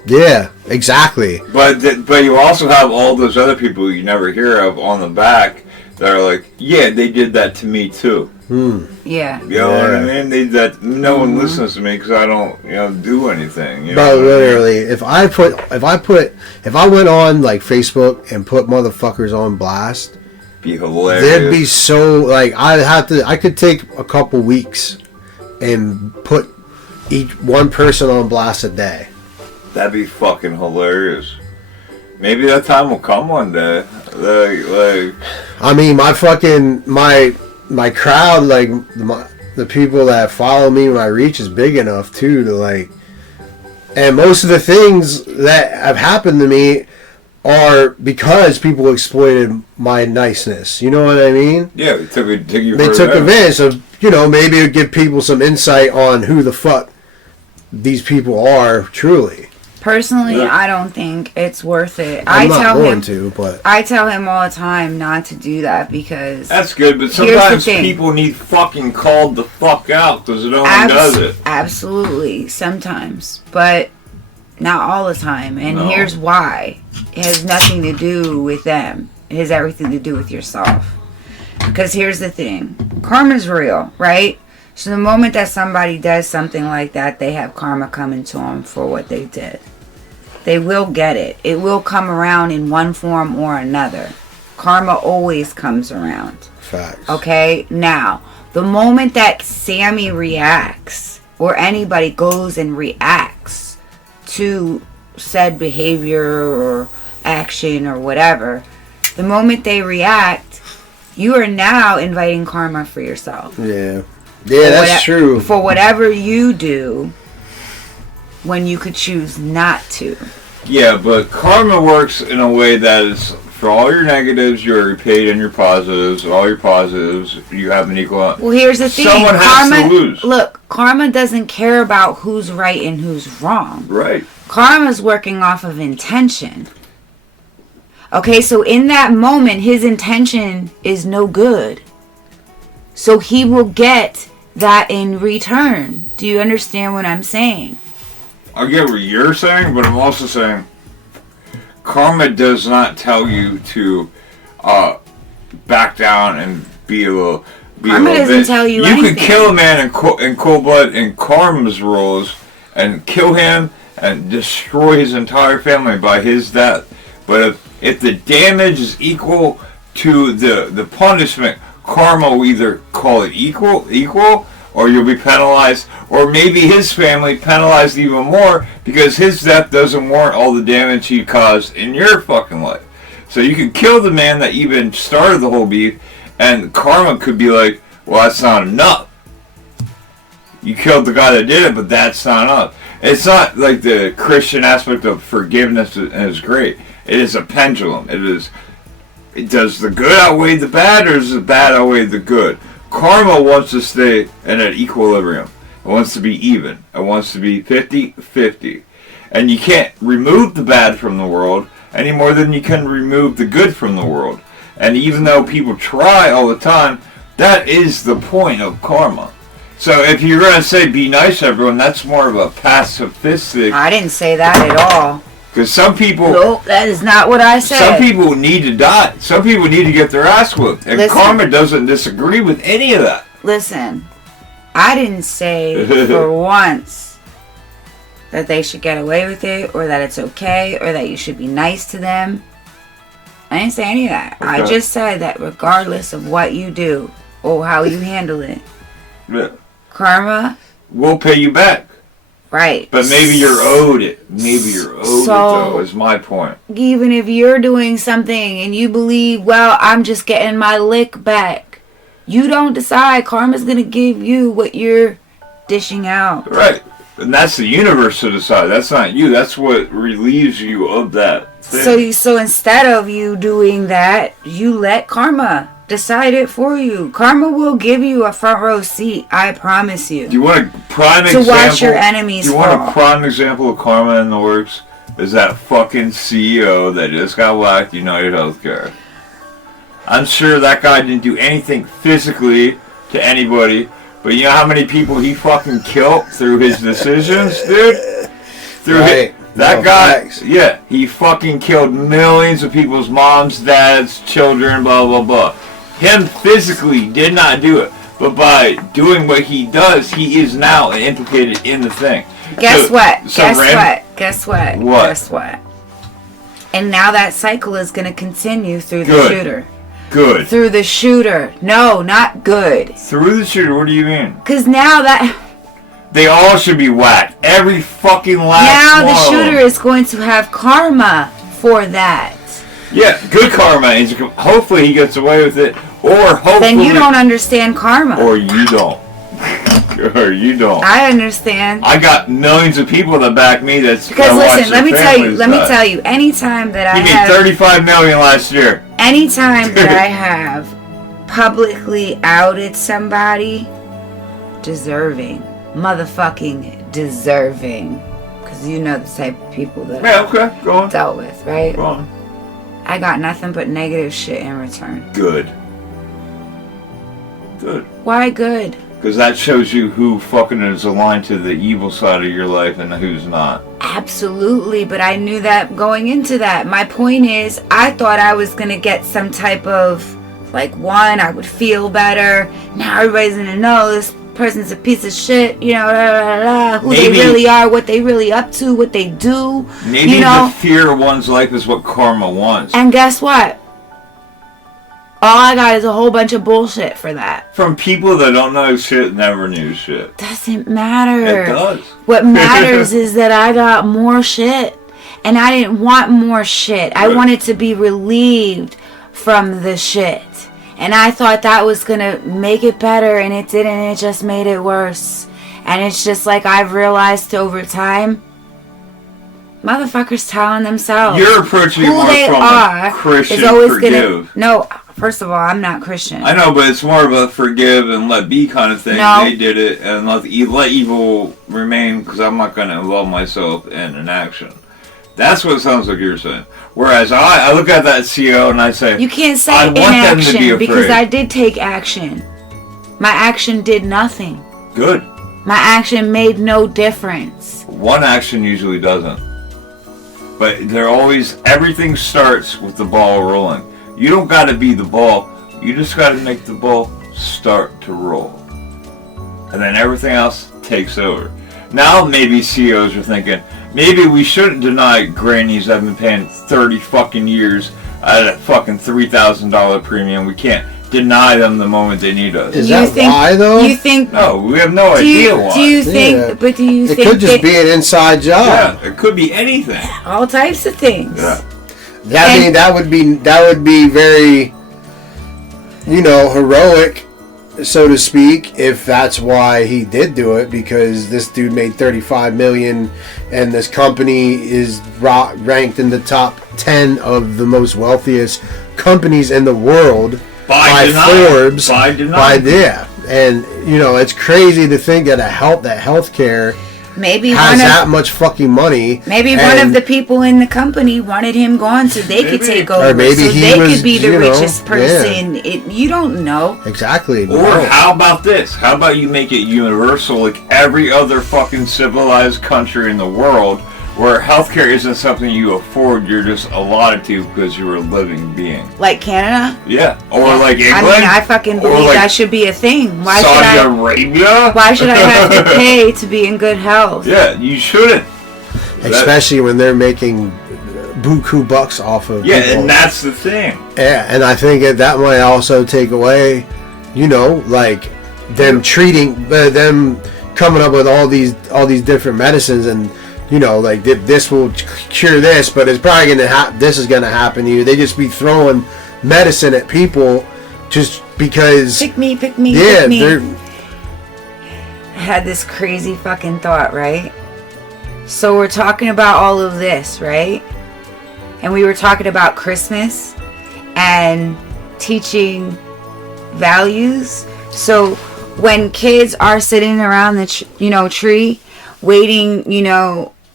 Yeah, exactly. But you also have all those other people you never hear of on the back that are like, yeah, they did that to me too. Yeah. You know what I mean? No one listens to me because I don't, do anything. You Bro, literally, if I went on like Facebook and put motherfuckers on blast, be hilarious. there'd be so, like, I could take a couple weeks and put each one person on blast a day. That'd be fucking hilarious. Maybe that time will come one day. Like. I mean, my crowd, like, the people that follow me, my reach is big enough too to, like, and most of the things that have happened to me are because people exploited my niceness. You know what I mean? Yeah, they took advantage. So, maybe it would give people some insight on who the fuck these people are truly. Personally, yeah. I don't think it's worth it. I tell him all the time not to do that because... That's good, but sometimes people need fucking called the fuck out because no one does it. Absolutely, sometimes. But not all the time. And here's why. It has nothing to do with them. It has everything to do with yourself. Because here's the thing. Karma's real, right? So the moment that somebody does something like that, they have karma coming to them for what they did. They will get it. It will come around in one form or another. Karma always comes around. Facts. Okay? Now, the moment that Sammy reacts, or anybody goes and reacts to said behavior or action or whatever, the moment they react, you are now inviting karma for yourself. Yeah. Yeah, that's true. For whatever you do when you could choose not to. Yeah, but karma works in a way that is, for all your negatives, you're repaid in your positives. All your positives, you have an equal... Well, here's the thing. Someone has to lose. Look, karma doesn't care about who's right and who's wrong. Right. Karma's working off of intention. Okay, so in that moment, his intention is no good. So he will get that in return. Do you understand what I'm saying? I get what you're saying, but I'm also saying karma does not tell you to back down and be a little. Karma doesn't tell you anything. You could kill a man in cold blood in karma's rules and kill him and destroy his entire family by his death. But if the damage is equal to the punishment, karma will either call it equal or you'll be penalized, or maybe his family penalized even more because his death doesn't warrant all the damage he caused in your fucking life. So you could kill the man that even started the whole beef, and karma could be like, well, that's not enough. You killed the guy that did it, but that's not enough. It's not like the Christian aspect of forgiveness is great. It is a pendulum. Does the good outweigh the bad, or does the bad outweigh the good? Karma wants to stay in an equilibrium. It wants to be even. It wants to be 50-50. And you can't remove the bad from the world any more than you can remove the good from the world. And even though people try all the time, that is the point of karma. So if you're going to say be nice to everyone, that's more of a pacifistic... I didn't say that at all. Because some people... Nope, that is not what I said. Some people need to die. Some people need to get their ass whooped. And karma doesn't disagree with any of that. Listen, I didn't say for once that they should get away with it, or that it's okay, or that you should be nice to them. I didn't say any of that. Okay. I just said that regardless of what you do or how you handle it, karma will pay you back. Right. But maybe you're owed it. Maybe you're owed it, though, is my point. Even if you're doing something and you believe, well, I'm just getting my lick back, you don't decide. Karma's going to give you what you're dishing out. Right. And that's the universe to decide. That's not you. That's what relieves you of that thing. So instead of you doing that, you let karma decide it for you. Karma will give you a front row seat. I promise you. Do you want a prime example? To watch your enemies fall. Do you want a prime example of karma in the works? Is that fucking CEO that just got whacked, United Healthcare. I'm sure that guy didn't do anything physically to anybody, but you know how many people he fucking killed through his decisions, dude? That guy, yeah, he fucking killed millions of people's moms, dads, children, blah, blah, blah. Him physically did not do it, but by doing what he does, he is now implicated in the thing. Guess what? Guess what? What? Guess what? And now that cycle is going to continue through the shooter. Good. Through the shooter. No, not good. Through the shooter? What do you mean? Because now that... They all should be whacked. Every fucking last now the shooter is going to have karma for that. Yeah, good karma. Hopefully he gets away with it. Or hopefully... Then you don't understand karma. Or you don't. Or you don't. I understand. I got millions of people that back me that's... Because listen, let me tell you, anytime that I have... You made $35 million last year. Anytime that I have publicly outed somebody, deserving. Motherfucking deserving. Because you know the type of people that I dealt with, right? Go on. I got nothing but negative shit in return. Good. Good. Why good? Because that shows you who fucking is aligned to the evil side of your life and who's not. Absolutely, but I knew that going into that. My point is, I thought I was going to get some type of, I would feel better. Now everybody's going to know this person's a piece of shit, who they really are, what they really up to, what they do. Maybe the fear of one's life is what karma wants. And guess what? All I got is a whole bunch of bullshit for that. From people that don't know shit, never knew shit. Doesn't matter. It does. What matters is that I got more shit. And I didn't want more shit. I wanted to be relieved from the shit. And I thought that was going to make it better, and it didn't. It just made it worse. And it's just like I've realized over time, motherfuckers telling themselves you're approaching who they from are a Christian is always forgive. No, first of all, I'm not Christian. I know, but it's more of a forgive and let be kind of thing. No. They did it, and let evil remain, because I'm not going to involve myself in an action. That's what it sounds like you're saying. Whereas I look at that CEO and I say, you can't say inaction because I did take action. My action did nothing. Good. My action made no difference. One action usually doesn't. But everything starts with the ball rolling. You don't got to be the ball. You just got to make the ball start to roll. And then everything else takes over. Now maybe CEOs are thinking, maybe we shouldn't deny grannies that have been paying 30 fucking years at a fucking $3,000 premium. We can't deny them the moment they need us. Is that why, though? You think? No, we have no idea why. Do you think? Yeah. But do you think it could just be an inside job? Yeah, it could be anything. All types of things. Yeah. That would be very, heroic, so to speak, if that's why he did do it, because this dude made $35 million and this company is ranked in the top 10 of the most wealthiest companies in the world by Forbes. Yeah. And it's crazy to think that healthcare has that much fucking money. Maybe one of the people in the company wanted him gone so they could take over. Or maybe so they could be the richest person. Yeah. You don't know. Exactly. Or how about this? How about you make it universal like every other fucking civilized country in the world, where healthcare isn't something you afford, you're just allotted to because you're a living being. Like Canada? Yeah. Or like England. I mean, I fucking believe that should be a thing. Why Saudi Arabia? Why should I have to pay to be in good health? Yeah, you shouldn't. Especially when they're making buku bucks off of people. Yeah, and that's the thing. Yeah, and I think that might also take away, like them them coming up with all these different medicines and like this will cure this, but it's probably this is gonna happen to you. They just be throwing medicine at people just because. Pick me. Yeah, pick me. I had this crazy fucking thought, right? So we're talking about all of this, right? And we were talking about Christmas and teaching values. So when kids are sitting around the tree, waiting,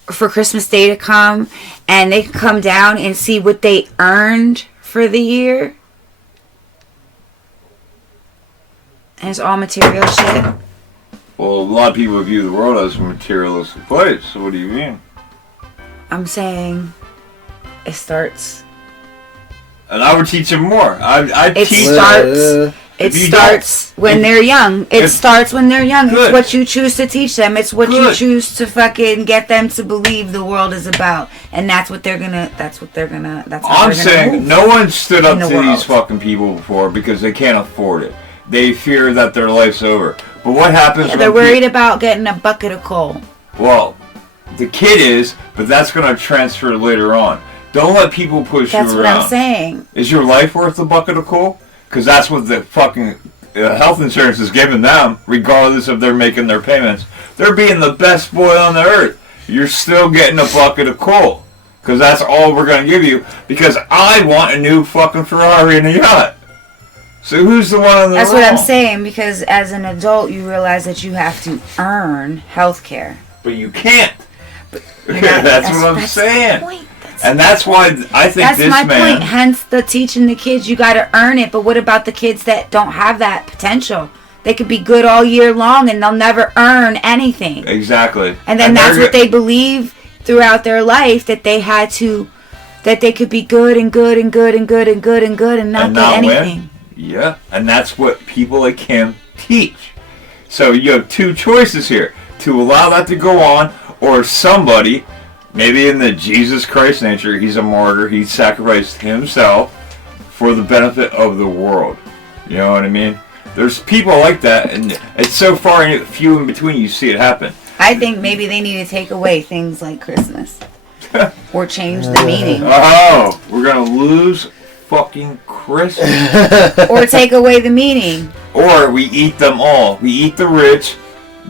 for Christmas Day to come, and they can come down and see what they earned for the year. And it's all material shit. Well, a lot of people view the world as a materialistic place, so what do you mean? I'm saying it starts. And I would teach them more. It starts when they're young. It starts when they're young. Good. It's what you choose to teach them. It's what you choose to fucking get them to believe the world is about. And that's what they're gonna I'm saying no one stood up to these fucking people before because they can't afford it. They fear that their life's over. But what happens when they're worried about getting a bucket of coal? Well, the kid is, but that's gonna transfer later on. Don't let people push you around. That's what I'm saying. Is your life worth a bucket of coal? Because that's what the fucking health insurance is giving them, regardless if they're making their payments. They're being the best boy on the earth. You're still getting a bucket of coal. Because that's all we're going to give you. Because I want a new fucking Ferrari and a yacht. So who's the one on the That's wrong? What I'm saying. Because as an adult, you realize that you have to earn health care. But you can't. That's what I'm saying. The point. And that's why I think that's my point. Hence the teaching the kids, you got to earn it. But what about the kids that don't have that potential? They could be good all year long and they'll never earn anything. Exactly. And then that's what they believe throughout their life, that they could be good and good and good and good and good and good and not get anything. Win. Yeah. And that's what people like him teach. So you have two choices here: to allow that to go on, or somebody. Maybe in the Jesus Christ nature, he's a martyr. He sacrificed himself for the benefit of the world. You know what I mean? There's people like that, and it's so far few in between you see it happen. I think maybe they need to take away things like Christmas. Or change the meaning. Oh, we're going to lose fucking Christmas. Or take away the meaning. Or we eat them all. We eat the rich,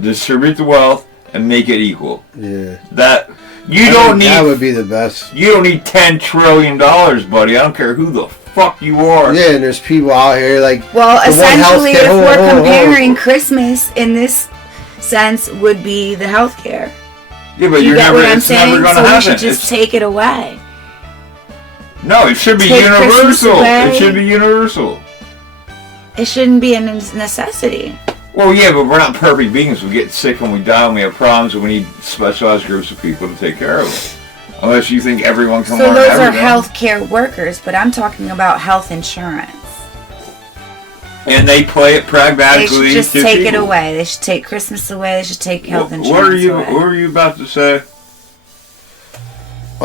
distribute the wealth, and make it equal. Yeah. That would be the best. You don't need $10 trillion, buddy. I don't care who the fuck you are. Yeah, and there's people out here like. Well, essentially, if we're comparing Christmas in this sense, would be the healthcare. Yeah, but you're never. It's never going to happen. So we should just take it away. No, it should be universal. It should be universal. It shouldn't be a necessity. Well, yeah, but we're not perfect beings. We get sick and we die and we have problems, and we need specialized groups of people to take care of them. Unless you think everyone can learn everything. So those are healthcare workers, but I'm talking about health insurance. And they play it pragmatically. They should just take it away. They should take Christmas away. They should take health insurance away. What were you about to say? I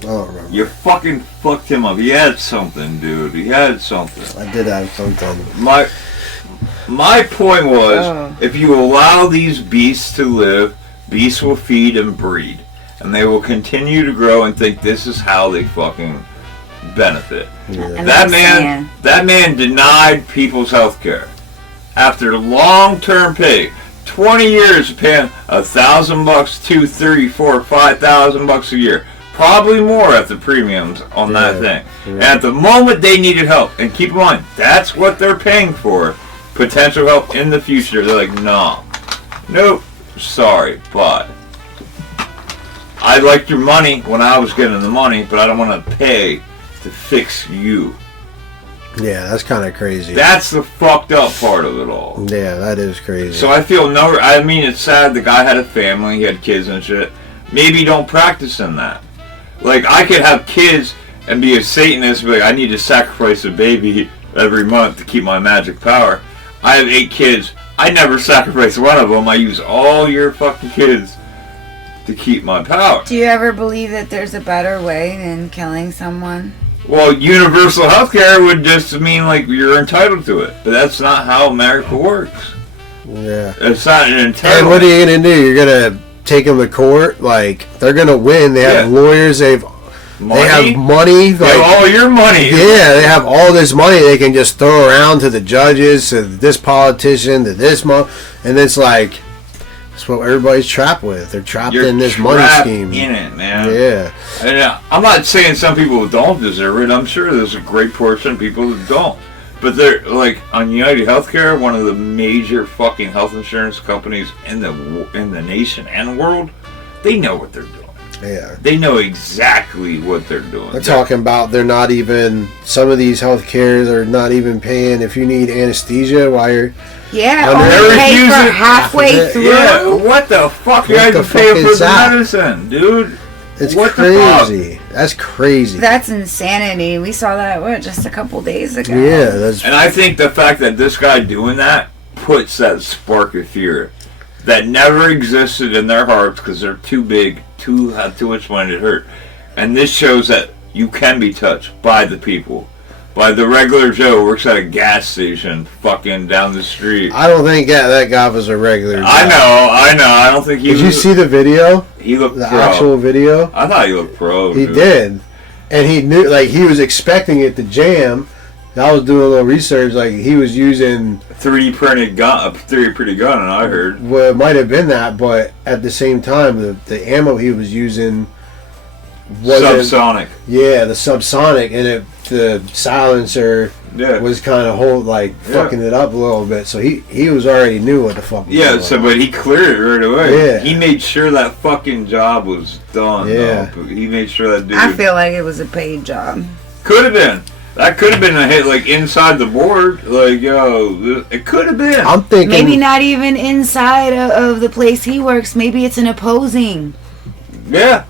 don't remember. You fucking fucked him up. He had something, dude. He had something. I did have something. My point was, if you allow these beasts to live, beasts will feed and breed. And they will continue to grow and think this is how they fucking benefit. Yeah. That man denied people's health care. After long-term pay, 20 years of paying $1,000, $2,000, $3,000, $4,000, $5,000 a year. Probably more at the premiums on that thing. Yeah. And at the moment they needed help, and keep in mind, that's what they're paying for, potential help in the future. They're like, no, nope, sorry, but I liked your money when I was getting the money, but I don't want to pay to fix you. Yeah, that's kind of crazy. That's the fucked up part of it all. Yeah, that is crazy. So I feel I mean, it's sad the guy had a family, he had kids and shit. Maybe don't practice in that. Like, I could have kids and be a Satanist, but I need to sacrifice a baby every month to keep my magic power. I have 8 kids. I never sacrifice one of them. I use all your fucking kids to keep my power. Do you ever believe that there's a better way than killing someone? Well, universal healthcare would just mean like you're entitled to it, but that's not how America works. Yeah, it's not an entitlement. And what are you gonna do? You're gonna take them to court? Like, they're gonna win. They have lawyers. They have money. They have all your money. Yeah, they have all this money they can just throw around to the judges, to this politician, to this and it's like, that's what everybody's trapped with. They're trapped in this money scheme. In it, man. Yeah. And I'm not saying some people don't deserve it. I'm sure there's a great portion of people that don't. But they're like on United Healthcare, one of the major fucking health insurance companies in the nation and world. They know what they're doing. Yeah. They know exactly what they're doing. They're talking about they're not even, some of these healthcares are not even paying if you need anesthesia while you're only pay for halfway through. Yeah, what the fuck? You have to pay for the medicine, dude. It's crazy. That's crazy. That's insanity. We saw that, just a couple days ago. Yeah. And I think the fact that this guy doing that puts that spark of fear that never existed in their hearts because they're too big, have too much money to hurt. And this shows that you can be touched by the people. By the regular Joe who works at a gas station fucking down the street. I don't think that guy was a regular Joe. I know. I don't think he Did you see the video? He looked the pro. Actual video? I thought he looked pro. He did. And he knew, like, he was expecting it to jam. I was doing a little research, like, he was using 3D printed gun, and I heard. Well, it might have been that, but at the same time, the ammo he was using wasn't subsonic. Yeah, the subsonic, and the silencer was kind of fucking it up a little bit. So he was already knew what the fuck was going on. But he cleared it right away. Yeah. He made sure that fucking job was done. Yeah. Though. He made sure that dude. I feel like it was a paid job. Could have been. That could have been a hit, like, inside the board. Like, yo, it could have been. I'm thinking... Maybe not even inside of the place he works. Maybe it's an opposing. Yeah.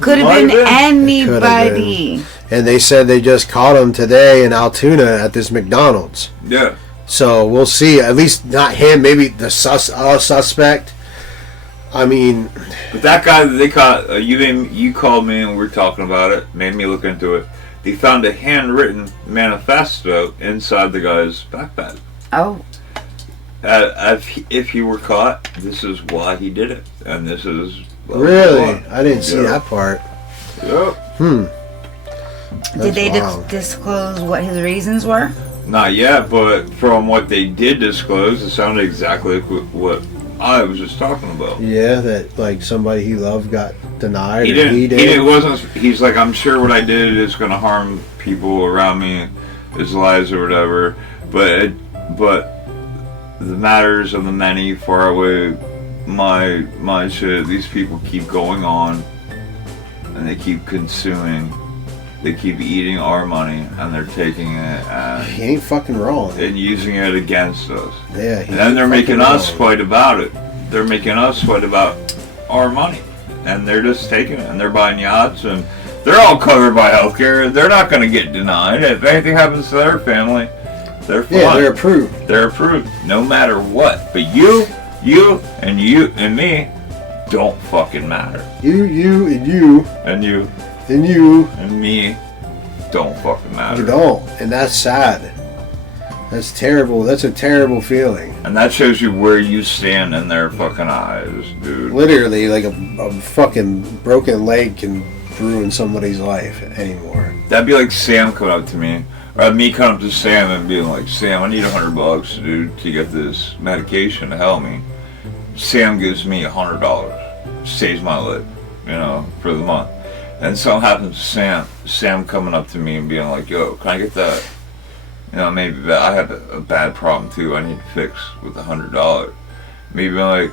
Could have been anybody. And they said they just caught him today in Altoona at this McDonald's. Yeah. So we'll see. At least not him. Maybe the suspect. I mean... But that guy that they caught, you called me and we were talking about it. Made me look into it. They found a handwritten manifesto inside the guy's backpack. Oh. If he were caught, this is why he did it. And this is... Really? I didn't see that part. Yep. Did they disclose what his reasons were? Not yet, but from what they did disclose, it sounded exactly like what I was just talking about. Yeah, that like somebody he loved got denied. He did. He's like, I'm sure what I did is going to harm people around me, his lives or whatever. But the matters of the many far away my shit. These people keep going on, and they keep consuming. They keep eating our money, and they're taking it and he ain't fucking wrong. And using it against us. Yeah. And then they're making us fight about it. They're making us fight about our money, and they're just taking it, and they're buying yachts, and they're all covered by healthcare. They're not going to get denied. If anything happens to their family, they're fine. Yeah, they're approved. They're approved, no matter what. But you, and me don't fucking matter. You, and you. And you. and you and me don't fucking matter. don't, and that's sad. That's terrible. That's a terrible feeling. And that shows you where you stand in their fucking eyes, dude. Literally, like a fucking broken leg can ruin somebody's life anymore. That'd be like Sam coming up to me, or me coming up to Sam and being like, Sam, I need $100, dude, to get this medication to help me. Sam gives me $100, saves my life, you know, for the month. And something happens to Sam. Sam coming up to me and being like, yo, can I get that? You know, maybe I had a bad problem too. I need to fix with $100. Maybe I'm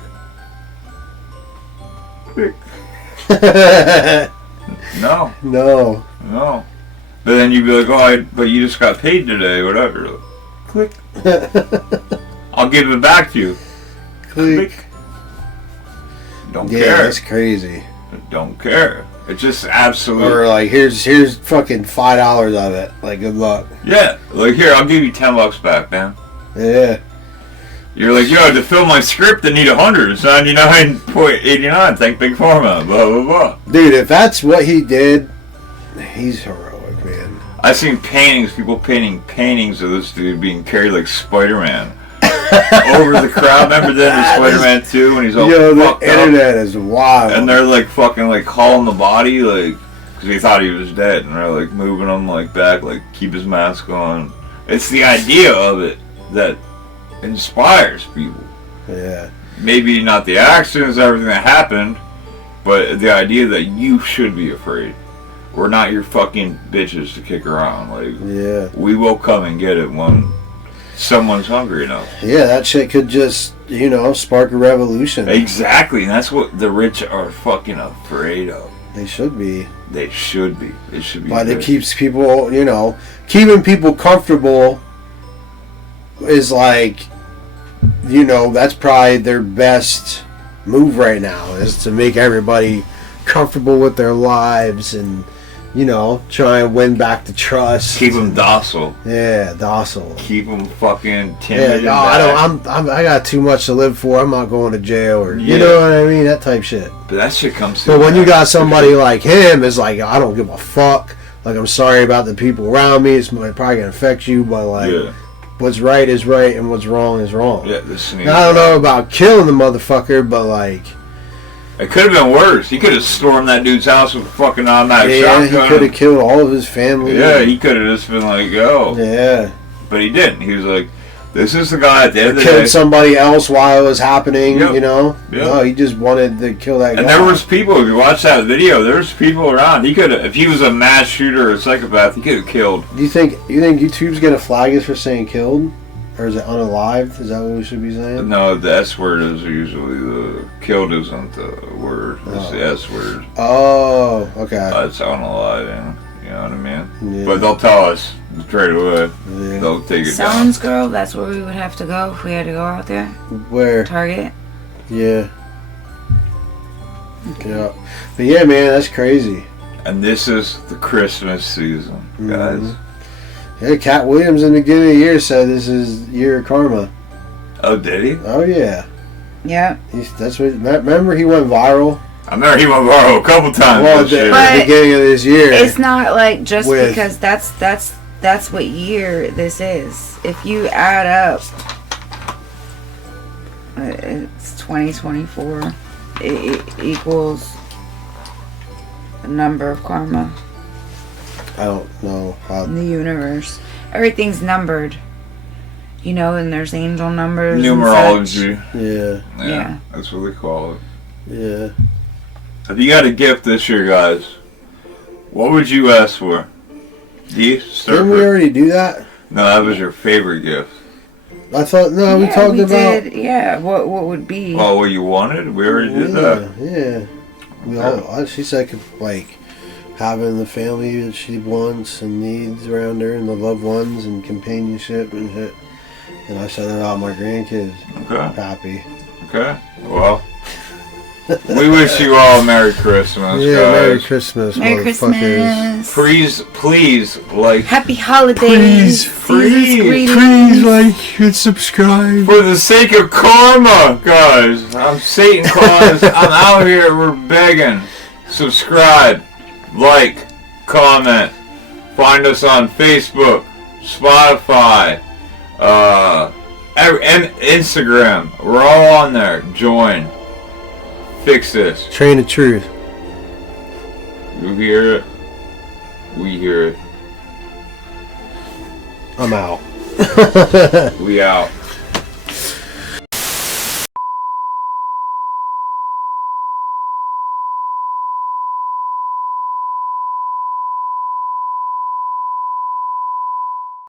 like, no. No. But then you'd be like, but you just got paid today, whatever. Click. I'll give it back to you. Click. Don't Yeah, care. that's crazy. Don't care. It's just absolute. Or like, here's fucking $5 of it. Like, good luck. Yeah, like here, I'll give you $10 back, man. Yeah. You're like, yo, to fill my script, I need 100. It's 99.89. Thank Big Pharma. Blah blah blah. Dude, if that's what he did, he's heroic, man. I've seen paintings, people painting paintings of this dude being carried like Spider-Man over the crowd. Remember that in Spider-Man 2 when he's all fucked the internet is wild. And they're like fucking like hauling the body like because they thought he was dead, and they're like moving him like back, like keep his mask on. It's the idea of it that inspires people. Yeah. Maybe not the actions, everything that happened, but the idea that you should be afraid. We're not your fucking bitches to kick around. Like, Yeah. we will come and get it when someone's hungry enough. Yeah, that shit could just, spark a revolution. Exactly, and that's what the rich are fucking afraid of. They should be. They should be. They should be. But it keeps people, keeping people comfortable is like, that's probably their best move right now, is to make everybody comfortable with their lives and, try and win back the trust. Keep them docile. Yeah, docile. Keep them fucking timid. Yeah, I got too much to live for. I'm not going to jail, or you know what I mean, that type shit. But that shit comes. But when you got somebody like him, it's like, I don't give a fuck. Like, I'm sorry about the people around me. It's probably gonna affect you, but like, what's right is right and what's wrong is wrong. Yeah, this. Now, I don't know about killing the motherfucker, but like, it could have been worse. He could have stormed that dude's house with a fucking automatic shotgun. He could have killed all of his family. Yeah, he could have just been like, yo. Yeah. But he didn't. He was like, this is the guy at the end of the day. Killed somebody else while it was happening, Yep. No, he just wanted to kill that guy. And there was people, if you watch that video, there's people around. He could have, if he was a mass shooter or a psychopath, he could have killed. Do you think YouTube's gonna flag us for saying killed? Or is it unalived? Is that what we should be saying? No, the S word is usually the killed isn't the word. It's the S word. Oh, okay. It's unaliving. You know what I mean? Yeah. But they'll tell us straight away. Yeah. They'll take it Sounds Girl, that's where we would have to go if we had to go out there. Where? Target. Yeah. Yeah. But yeah, man, that's crazy. And this is the Christmas season, guys. Mm-hmm. Yeah, Cat Williams in the beginning of the year said this is year of karma. Oh, did he? Oh yeah. Yeah. Remember he went viral? I remember he went viral a couple times this year. At the beginning of this year. It's not like just because that's what year this is. If you add up, it's 2024. It equals the number of karma. I don't know how. In the universe, everything's numbered. And there's angel numbers. Numerology. Yeah. That's what they call it. Yeah. If you got a gift this year, guys, what would you ask for? Didn't we already do that? No, that was your favorite gift. I thought, no, we talked about... What would be... Oh, what you wanted? We already did that. Yeah. She said, like, having the family that she wants and needs around her and the loved ones and companionship and shit. And I said about my grandkids. Okay. Happy. Okay. Well, we wish you all a Merry Christmas, yeah, guys. Merry Christmas, Merry motherfuckers. Christmas. Please, like... Happy holidays. Please like and subscribe. For the sake of karma, guys. I'm Satan Claus. I'm out here. We're begging. Subscribe. Like. comment. Find us on Facebook, Spotify, and Instagram. We're all on there. Join. Fix this. Train of truth. You hear it? We hear it. I'm out. We out.